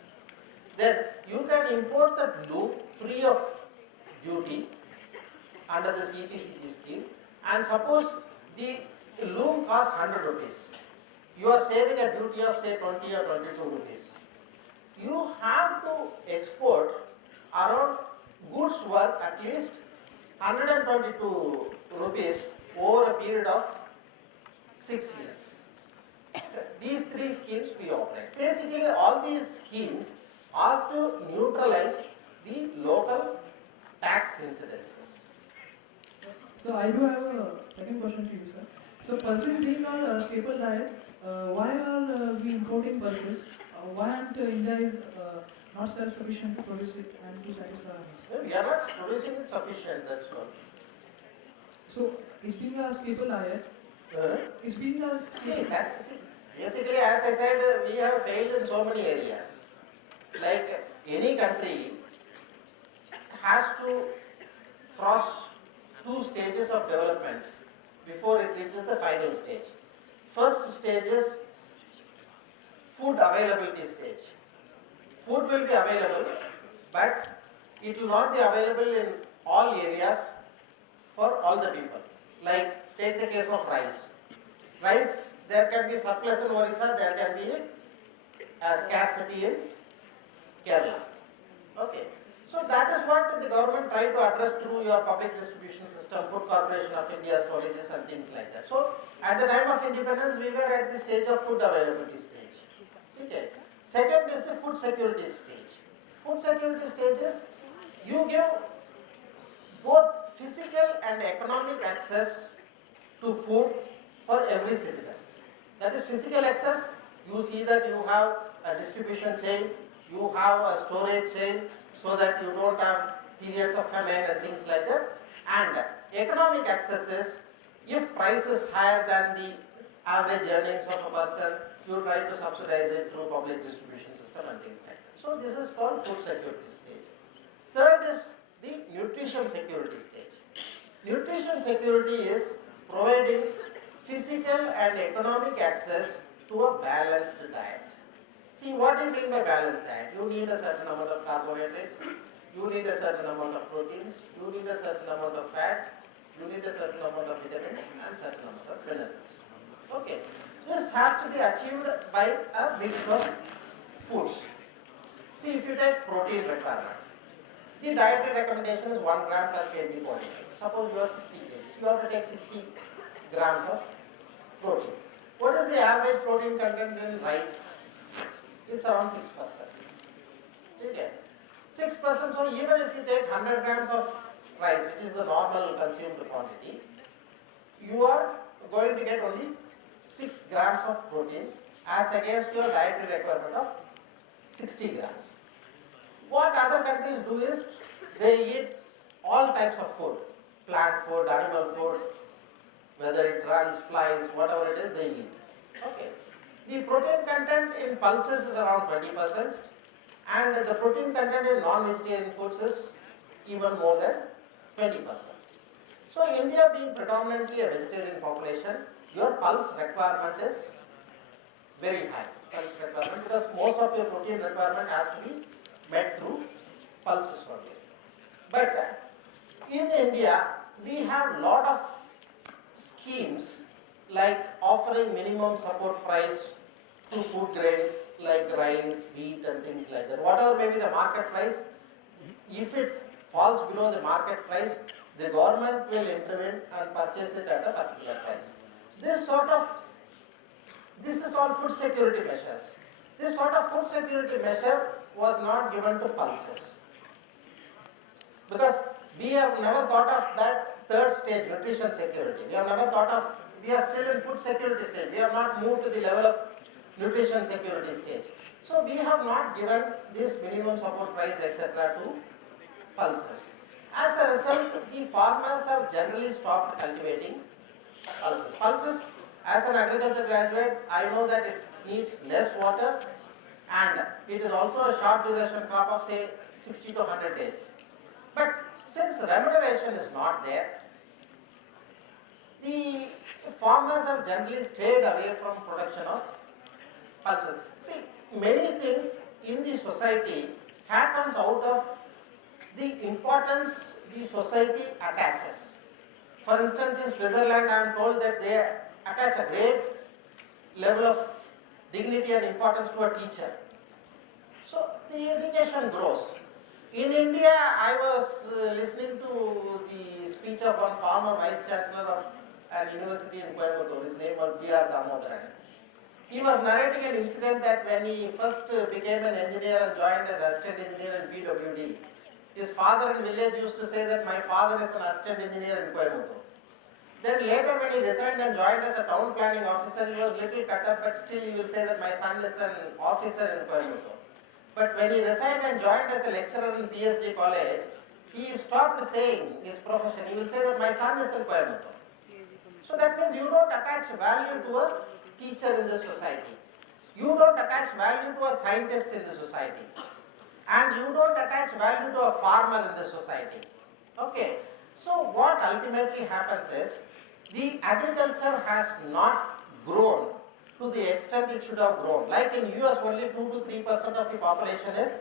Then you can import that loom free of duty under this EPCG scheme. And suppose the loom costs 100 rupees. You are saving a duty of say 20 or 22 rupees. You have to export around goods worth at least 122 rupees over a period of 6 years. these three schemes we operate. Basically, all these schemes are to neutralize the local tax incidences. So I do have a second question to you, sir. So pulses being our staple diet, why are we importing pulses? Why aren't India is not self-sufficient to produce it and to satisfy our needs? No, we are not producing it sufficient, that's all. So it's being our staple diet. It's being our See, basically, as I said, we have failed in so many areas. Like any country has to cross two stages of development before it reaches the final stage. First stage is food availability stage. Food will be available, but it will not be available in all areas for all the people. Like take the case of rice. Rice, there can be surplus in Orissa, there can be a scarcity in Kerala. Okay. So that is what the government tried to address through your public distribution system, Food Corporation of India, storages and things like that. So at the time of independence, we were at the stage of food availability stage. Okay. Second is the food security stage. Food security stage is you give both physical and economic access to food for every citizen. That is physical access. You see that you have a distribution chain, you have a storage chain, so that you don't have periods of famine and things like that. And economic access is, if price is higher than the average earnings of a person, you try to subsidize it through public distribution system and things like that. So this is called food security stage. Third is the nutrition security stage. Nutrition security is providing physical and economic access to a balanced diet. See, what do you mean by balanced diet? You need a certain amount of carbohydrates, you need a certain amount of proteins, you need a certain amount of fat, you need a certain amount of vitamins and certain amount of minerals. Okay. This has to be achieved by a mix of foods. See, if you take protein requirement, the dietary recommendation is 1 gram per kg body weight. Suppose you are 60 kg, you have to take 60 grams of protein. What is the average protein content in rice? It's around 6%. Okay. 6%, so even if you take 100 grams of rice, which is the normal consumed quantity, you are going to get only 6 grams of protein as against your dietary requirement of 60 grams. What other countries do is, they eat all types of food, plant food, animal food, whether it runs, flies, whatever it is, they eat. Okay. The protein content in pulses is around 20%, and the protein content in non-vegetarian foods is even more than 20%. So India being predominantly a vegetarian population, your pulse requirement is very high, pulse requirement, because most of your protein requirement has to be met through pulses only. But in India, we have lot of schemes like offering minimum support price to food grains like rice, wheat and things like that. Whatever may be the market price, if it falls below the market price, the government will intervene and purchase it at a particular price. This is all food security measures. This sort of food security measure was not given to pulses. Because we have never thought of that third stage, nutrition security. We have never thought of, we are still in food security stage. We have not moved to the level of nutrition security stage. So we have not given this minimum support price, etc. to pulses. As a result, the farmers have generally stopped cultivating pulses. Pulses, as an agriculture graduate, I know that it needs less water and it is also a short duration crop of say 60 to 100 days. But since remuneration is not there, the farmers have generally stayed away from production of pulses. See, many things in the society happens out of the importance the society attaches. For instance, in Switzerland, I am told that they attach a great level of dignity and importance to a teacher. So the education grows. In India, I was listening to the speech of one former vice chancellor of an university in Coimbatore. His name was G.R. Damodaran. He was narrating an incident that when he first became an engineer and joined as assistant engineer in PWD, his father in village used to say that my father is an assistant engineer in Coimbatore. Then later when he resigned and joined as a town planning officer, he was little cut up, but still he will say that my son is an officer in Coimbatore. But when he resigned and joined as a lecturer in PSG college, he stopped saying his profession. He will say that my son is in Coimbatore. So that means you don't attach value to a teacher in the society. You don't attach value to a scientist in the society. And you don't attach value to a farmer in the society. Okay. So what ultimately happens is, the agriculture has not grown to the extent it should have grown. Like in US, only 2 to 3% of the population is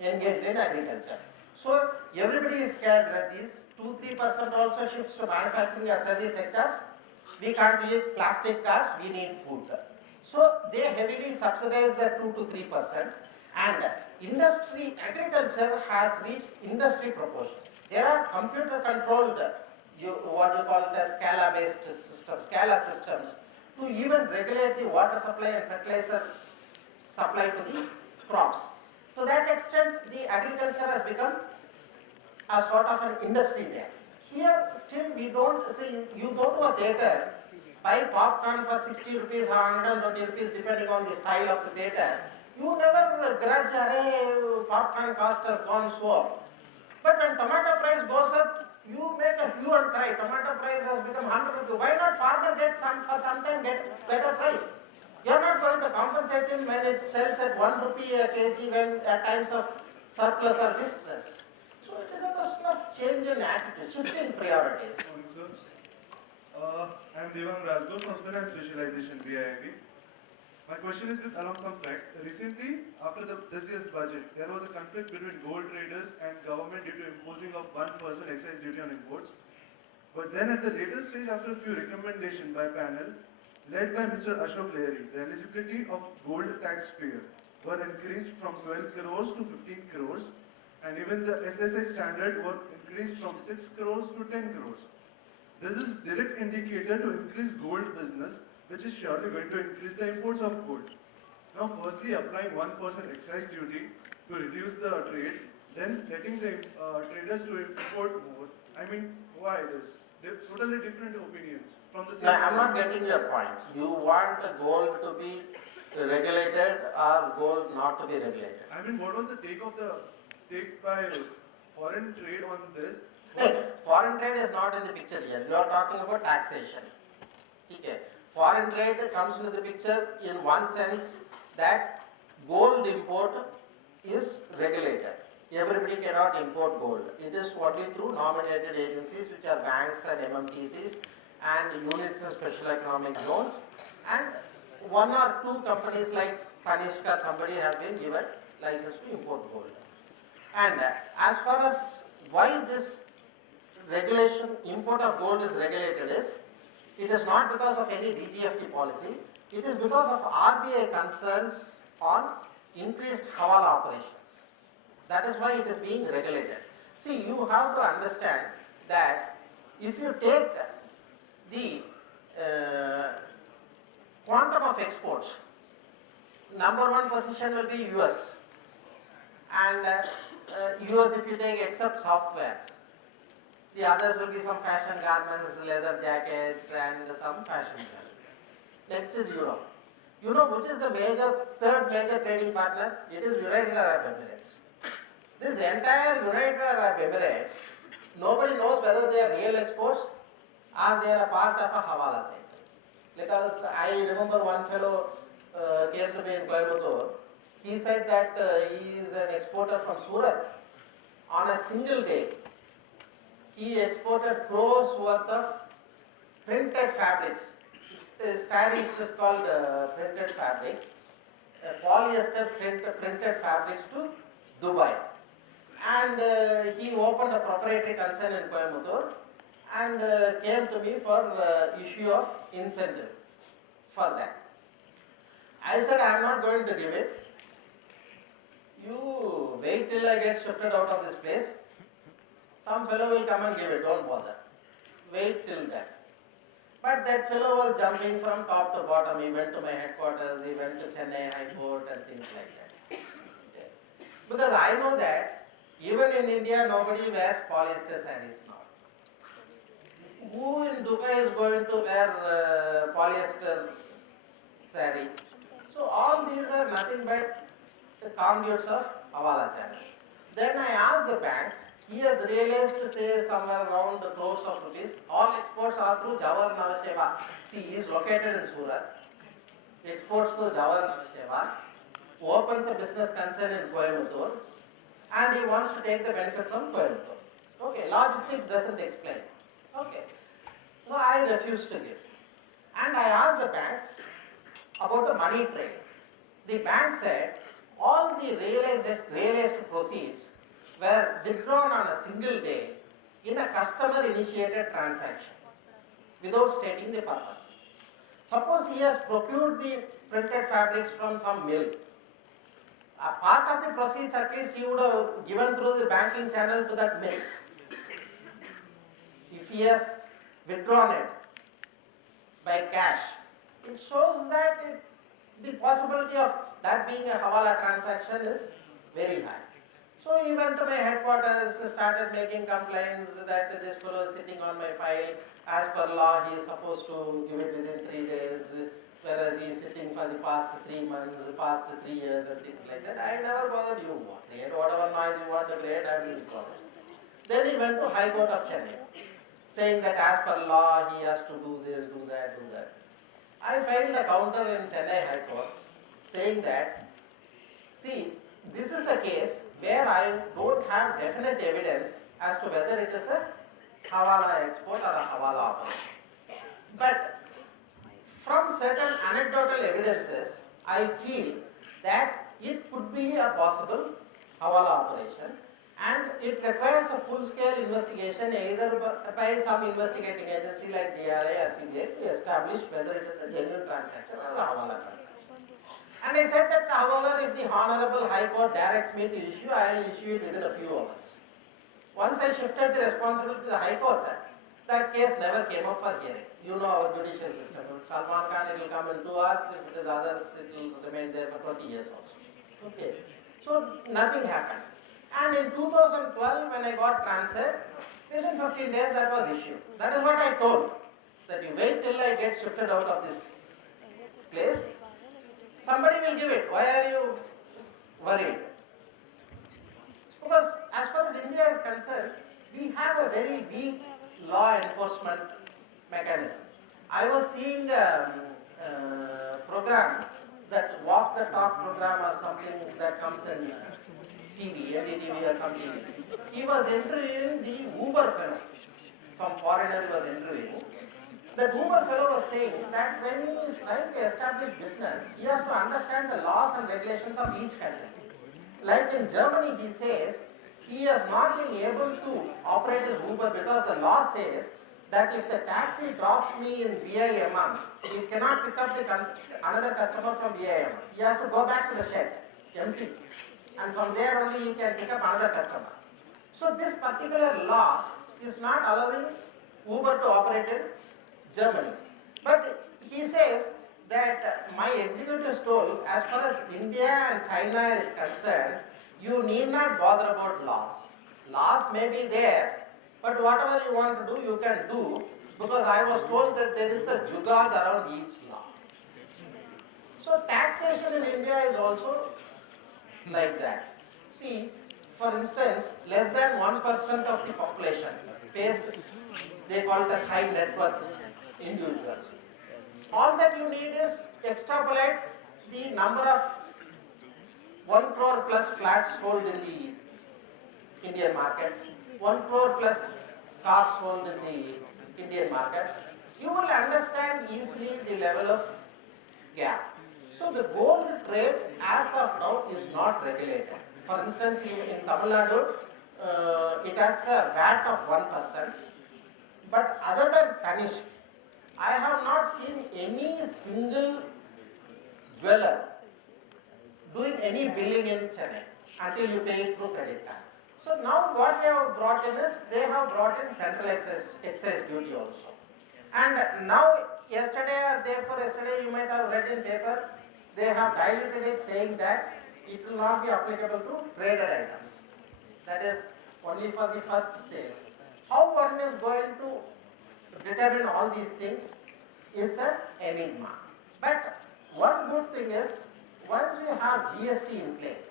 engaged in agriculture. So everybody is scared that these 2-3% also shifts to manufacturing or service sectors. We can't eat plastic cars, we need food. So they heavily subsidize the 2 to 3%, and industry, agriculture has reached industry proportions. There are computer controlled, what you call it as SCALA-based systems, SCALA systems, to even regulate the water supply and fertilizer supply to the crops. To that extent, the agriculture has become a sort of an industry there. Here, still we don't see, you go to a theatre, buy popcorn for 60 rupees or 120 rupees depending on the style of the theatre. You never grudge, array, popcorn cost has gone so up. But when tomato price goes up, you make a hue and cry. Tomato price has become 100 rupees. Why not farmer get for some time get better price? You are not going to compensate him when it sells at 1 rupee a kg when at times of surplus or distress. So it is a question of change in attitude, shifting priorities. Morning, sir. I am Devang Rajguru from Finance Visualization, VIIT. My question is with along some facts. Recently, after this year's budget, there was a conflict between gold traders and government due to imposing of 1% excise duty on imports. But then at the later stage, after a few recommendations by panel, led by Mr. Ashok Lahiri, the eligibility of gold taxpayer were increased from 12 crores to 15 crores, and even the SSI standard were increased from 6 crores to 10 crores. This is direct indicator to increase gold business, which is surely going to increase the imports of gold. Now, firstly, applying 1% excise duty to reduce the trade, then letting the traders to import more. I mean, why this? They're totally different opinions from the same. No, I'm not getting your point. You want gold to be regulated or gold not to be regulated? I mean, what was the take by foreign trade on this? Hey, foreign trade is not in the picture here. You are talking about taxation. Okay. Foreign trade comes into the picture in one sense that gold import is regulated. Everybody cannot import gold. It is only through nominated agencies, which are banks and MMTCs and units in special economic zones. And one or two companies like Tanishka, somebody has been given license to import gold. And as far as why this regulation, import of gold is regulated is, it is not because of any DGFT policy, it is because of RBI concerns on increased Hawala operations. That is why it is being regulated. See, you have to understand that if you take the quantum of exports, number one position will be US. And US, if you take except software, the others will be some fashion garments, leather jackets, and some fashion garments. Next is Europe. You know which is the third major trading partner? It is United Arab Emirates. This entire United Arab Emirates, nobody knows whether they are real exports or they are a part of a Hawala center. Because I remember one fellow came to me in Coimbatore. He said that he is an exporter from Surat. On a single day, he exported crores worth of printed fabrics. Saris is called printed fabrics. Polyester printed fabrics to Dubai. And he opened a proprietary concern in Coimbatore and came to me for issue of incentive for that. I said, I am not going to give it. You wait till I get shifted out of this place. Some fellow will come and give it, don't bother. Wait till then. But that fellow was jumping from top to bottom. He went to my headquarters, he went to Chennai High Court and things like that. Okay. Because I know that even in India nobody wears polyester sarees now. Who in Dubai is going to wear polyester saree? So all these are nothing but the conduits of Hawala channel. Then I asked the bank, he has realized to say somewhere around the crores of rupees. All exports are through Jawahar Navaseva. See, he is located in Surat. Exports through Jawahar Navaseva. Opens a business concern in Coimbatore. And he wants to take the benefit from Coimbatore. Okay, logistics doesn't explain. Okay. So I refused to give. And I asked the bank about the money trail. The bank said all the realized proceeds were withdrawn on a single day in a customer initiated transaction without stating the purpose. Suppose he has procured the printed fabrics from some mill. A part of the proceeds at least he would have given through the banking channel to that mill. If he has withdrawn it by cash, it shows that the possibility of that being a Hawala transaction is very high. So he went to my headquarters, started making complaints that this fellow is sitting on my file. As per law, he is supposed to give it within 3 days, whereas he is sitting for the past 3 months, past 3 years and things like that. I never bothered you. Create whatever noise you want to create, I will bother. Then he went to High Court of Chennai, saying that as per law, he has to do this, do that, do that. I filed a counter in Chennai High Court, saying that, see, this is a case where I don't have definite evidence as to whether it is a Hawala export or a Hawala operation. But from certain anecdotal evidences, I feel that it could be a possible Hawala operation, and it requires a full-scale investigation either by some investigating agency like DRA or CBI to establish whether it is a genuine transaction or a Hawala transaction. And I said that, however, if the Honorable High Court directs me to issue, I will issue it within a few hours. Once I shifted the responsibility to the High Court, that case never came up for hearing. You know our judicial system. With Salman Khan, it will come in 2 hours. If it is others, it will remain there for 20 years also. Okay. So nothing happened. And in 2012, when I got transferred, within 15 days that was issued. That is what I told. That you wait till I get shifted out of this place. Somebody will give it. Why are you worried? Because as far as India is concerned, we have a very weak law enforcement mechanism. I was seeing a program, that Walk the Talk program or something that comes in TV, NDTV or something. He was interviewing the Uber fellow. Some foreigner was interviewing. The Uber fellow was saying that when he is trying to establish business, he has to understand the laws and regulations of each country. Like in Germany, he says, he has not been able to operate his Uber because the law says that if the taxi drops me in VIMM, he cannot pick up another customer from VIMM. He has to go back to the shed, empty. And from there only he can pick up another customer. So this particular law is not allowing Uber to operate in Germany. But he says that my executives told, as far as India and China is concerned, you need not bother about laws. Laws may be there, but whatever you want to do, you can do, because I was told that there is a jugaad around each law. So taxation in India is also like that. See, for instance, less than 1% of the population pays, they call it as high net worth individuals. All that you need is extrapolate the number of 1 crore plus flats sold in the Indian market, 1 crore plus cars sold in the Indian market. You will understand easily the level of gap. So the gold trade as of now is not regulated. For instance, in Tamil Nadu, it has a VAT of 1%. But other than Tanishq, I have not seen any single jeweler doing any billing in Chennai until you pay it through credit card. So now what they have brought in is, they have brought in central excise duty also. And now, yesterday or day before yesterday, you might have read in paper, they have diluted it saying that it will not be applicable to traded items. That is only for the first sales. How one is going to determine all these things is an enigma. But one good thing is, once you have GST in place,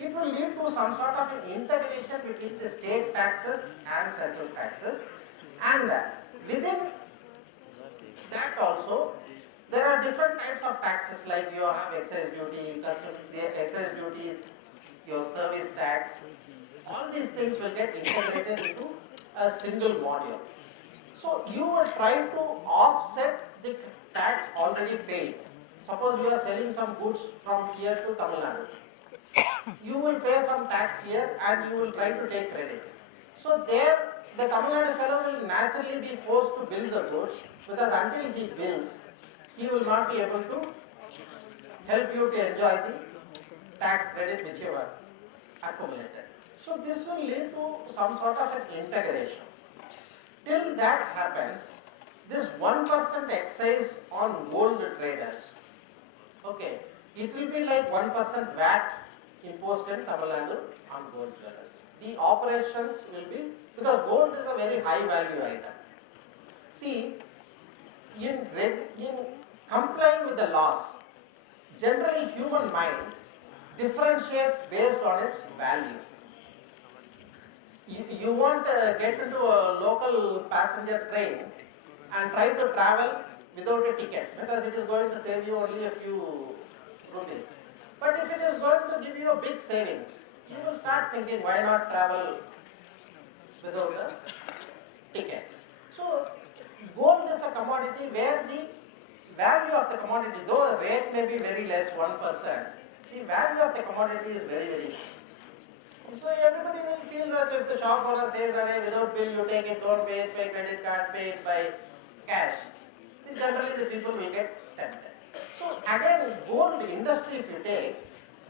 it will lead to some sort of an integration between the state taxes and central taxes, and within that also there are different types of taxes, like you have excise duty, customs, excise duties, your service tax. All these things will get integrated into a single module. So you will try to offset the tax already paid. Suppose you are selling some goods from here to Tamil Nadu. You will pay some tax here and you will try to take credit. So there, the Tamil Nadu fellow will naturally be forced to bill the goods, because until he bills, he will not be able to help you to enjoy the tax credit which you have accumulated. So this will lead to some sort of an integration. Till that happens, this 1% excise on gold traders, okay, it will be like 1% VAT imposed in Tamil Nadu on gold traders. The operations will be, because gold is a very high value item. See, in complying with the laws, generally human mind differentiates based on its value. You won't get into a local passenger train and try to travel without a ticket, because it is going to save you only a few rupees. But if it is going to give you a big savings, you will start thinking, why not travel without a ticket? So gold is a commodity where the value of the commodity, though the rate may be very less, 1%, the value of the commodity is very, very high. So everybody will feel that if the shop owner says, without bill you take it, don't pay it, pay credit card, pay it by cash, then generally the people will get tempted. So again, gold industry, if you take,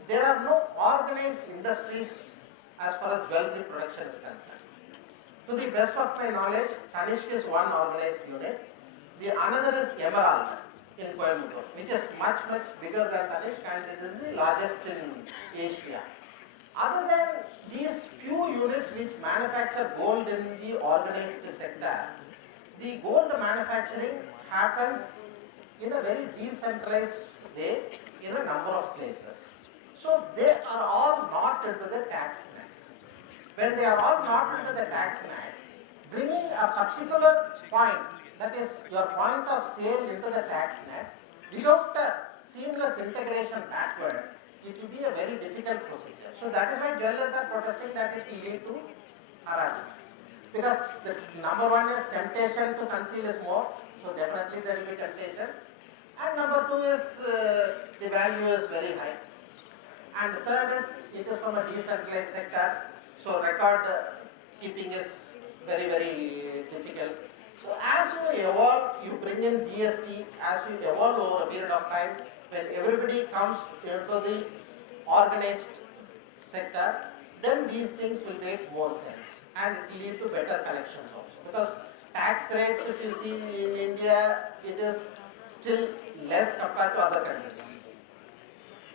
there are no organized industries as far as jewelry production is concerned. To the best of my knowledge, Tanishq is one organized unit. The another is Emerald in Coimbatore, which is much, much bigger than Tanishq, and it is the largest in Asia. Other than these few units which manufacture gold in the organized sector, the gold manufacturing happens in a very decentralized way in a number of places. So they are all not into the tax net. When they are all not into the tax net, bringing a particular point, that is your point of sale, into the tax net, without a seamless integration backward, it will be a very difficult procedure. So that is why jewelers are protesting that it will lead to harassment. Because the number one is temptation to conceal is more, so definitely there will be temptation. And number two is the value is very high. And the third is, it is from a decentralized sector, so record keeping is very, very difficult. So as you evolve, you bring in GST, as you evolve over a period of time, when everybody comes into the organized sector, then these things will make more sense and it will lead to better collections also. Because tax rates, if you see in India, it is still less compared to other countries.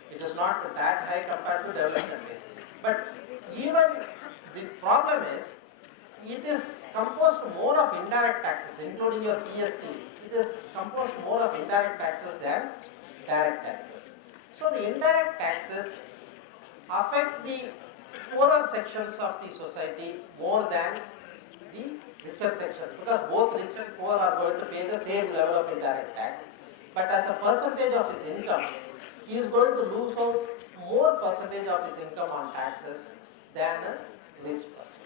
It is not that high compared to developed countries. But even the problem is, it is composed more of indirect taxes, including your GST. It is composed more of indirect taxes than direct taxes. So the indirect taxes affect the poorer sections of the society more than the richer sections, because both rich and poor are going to pay the same level of indirect tax. But as a percentage of his income, he is going to lose out more percentage of his income on taxes than a rich person.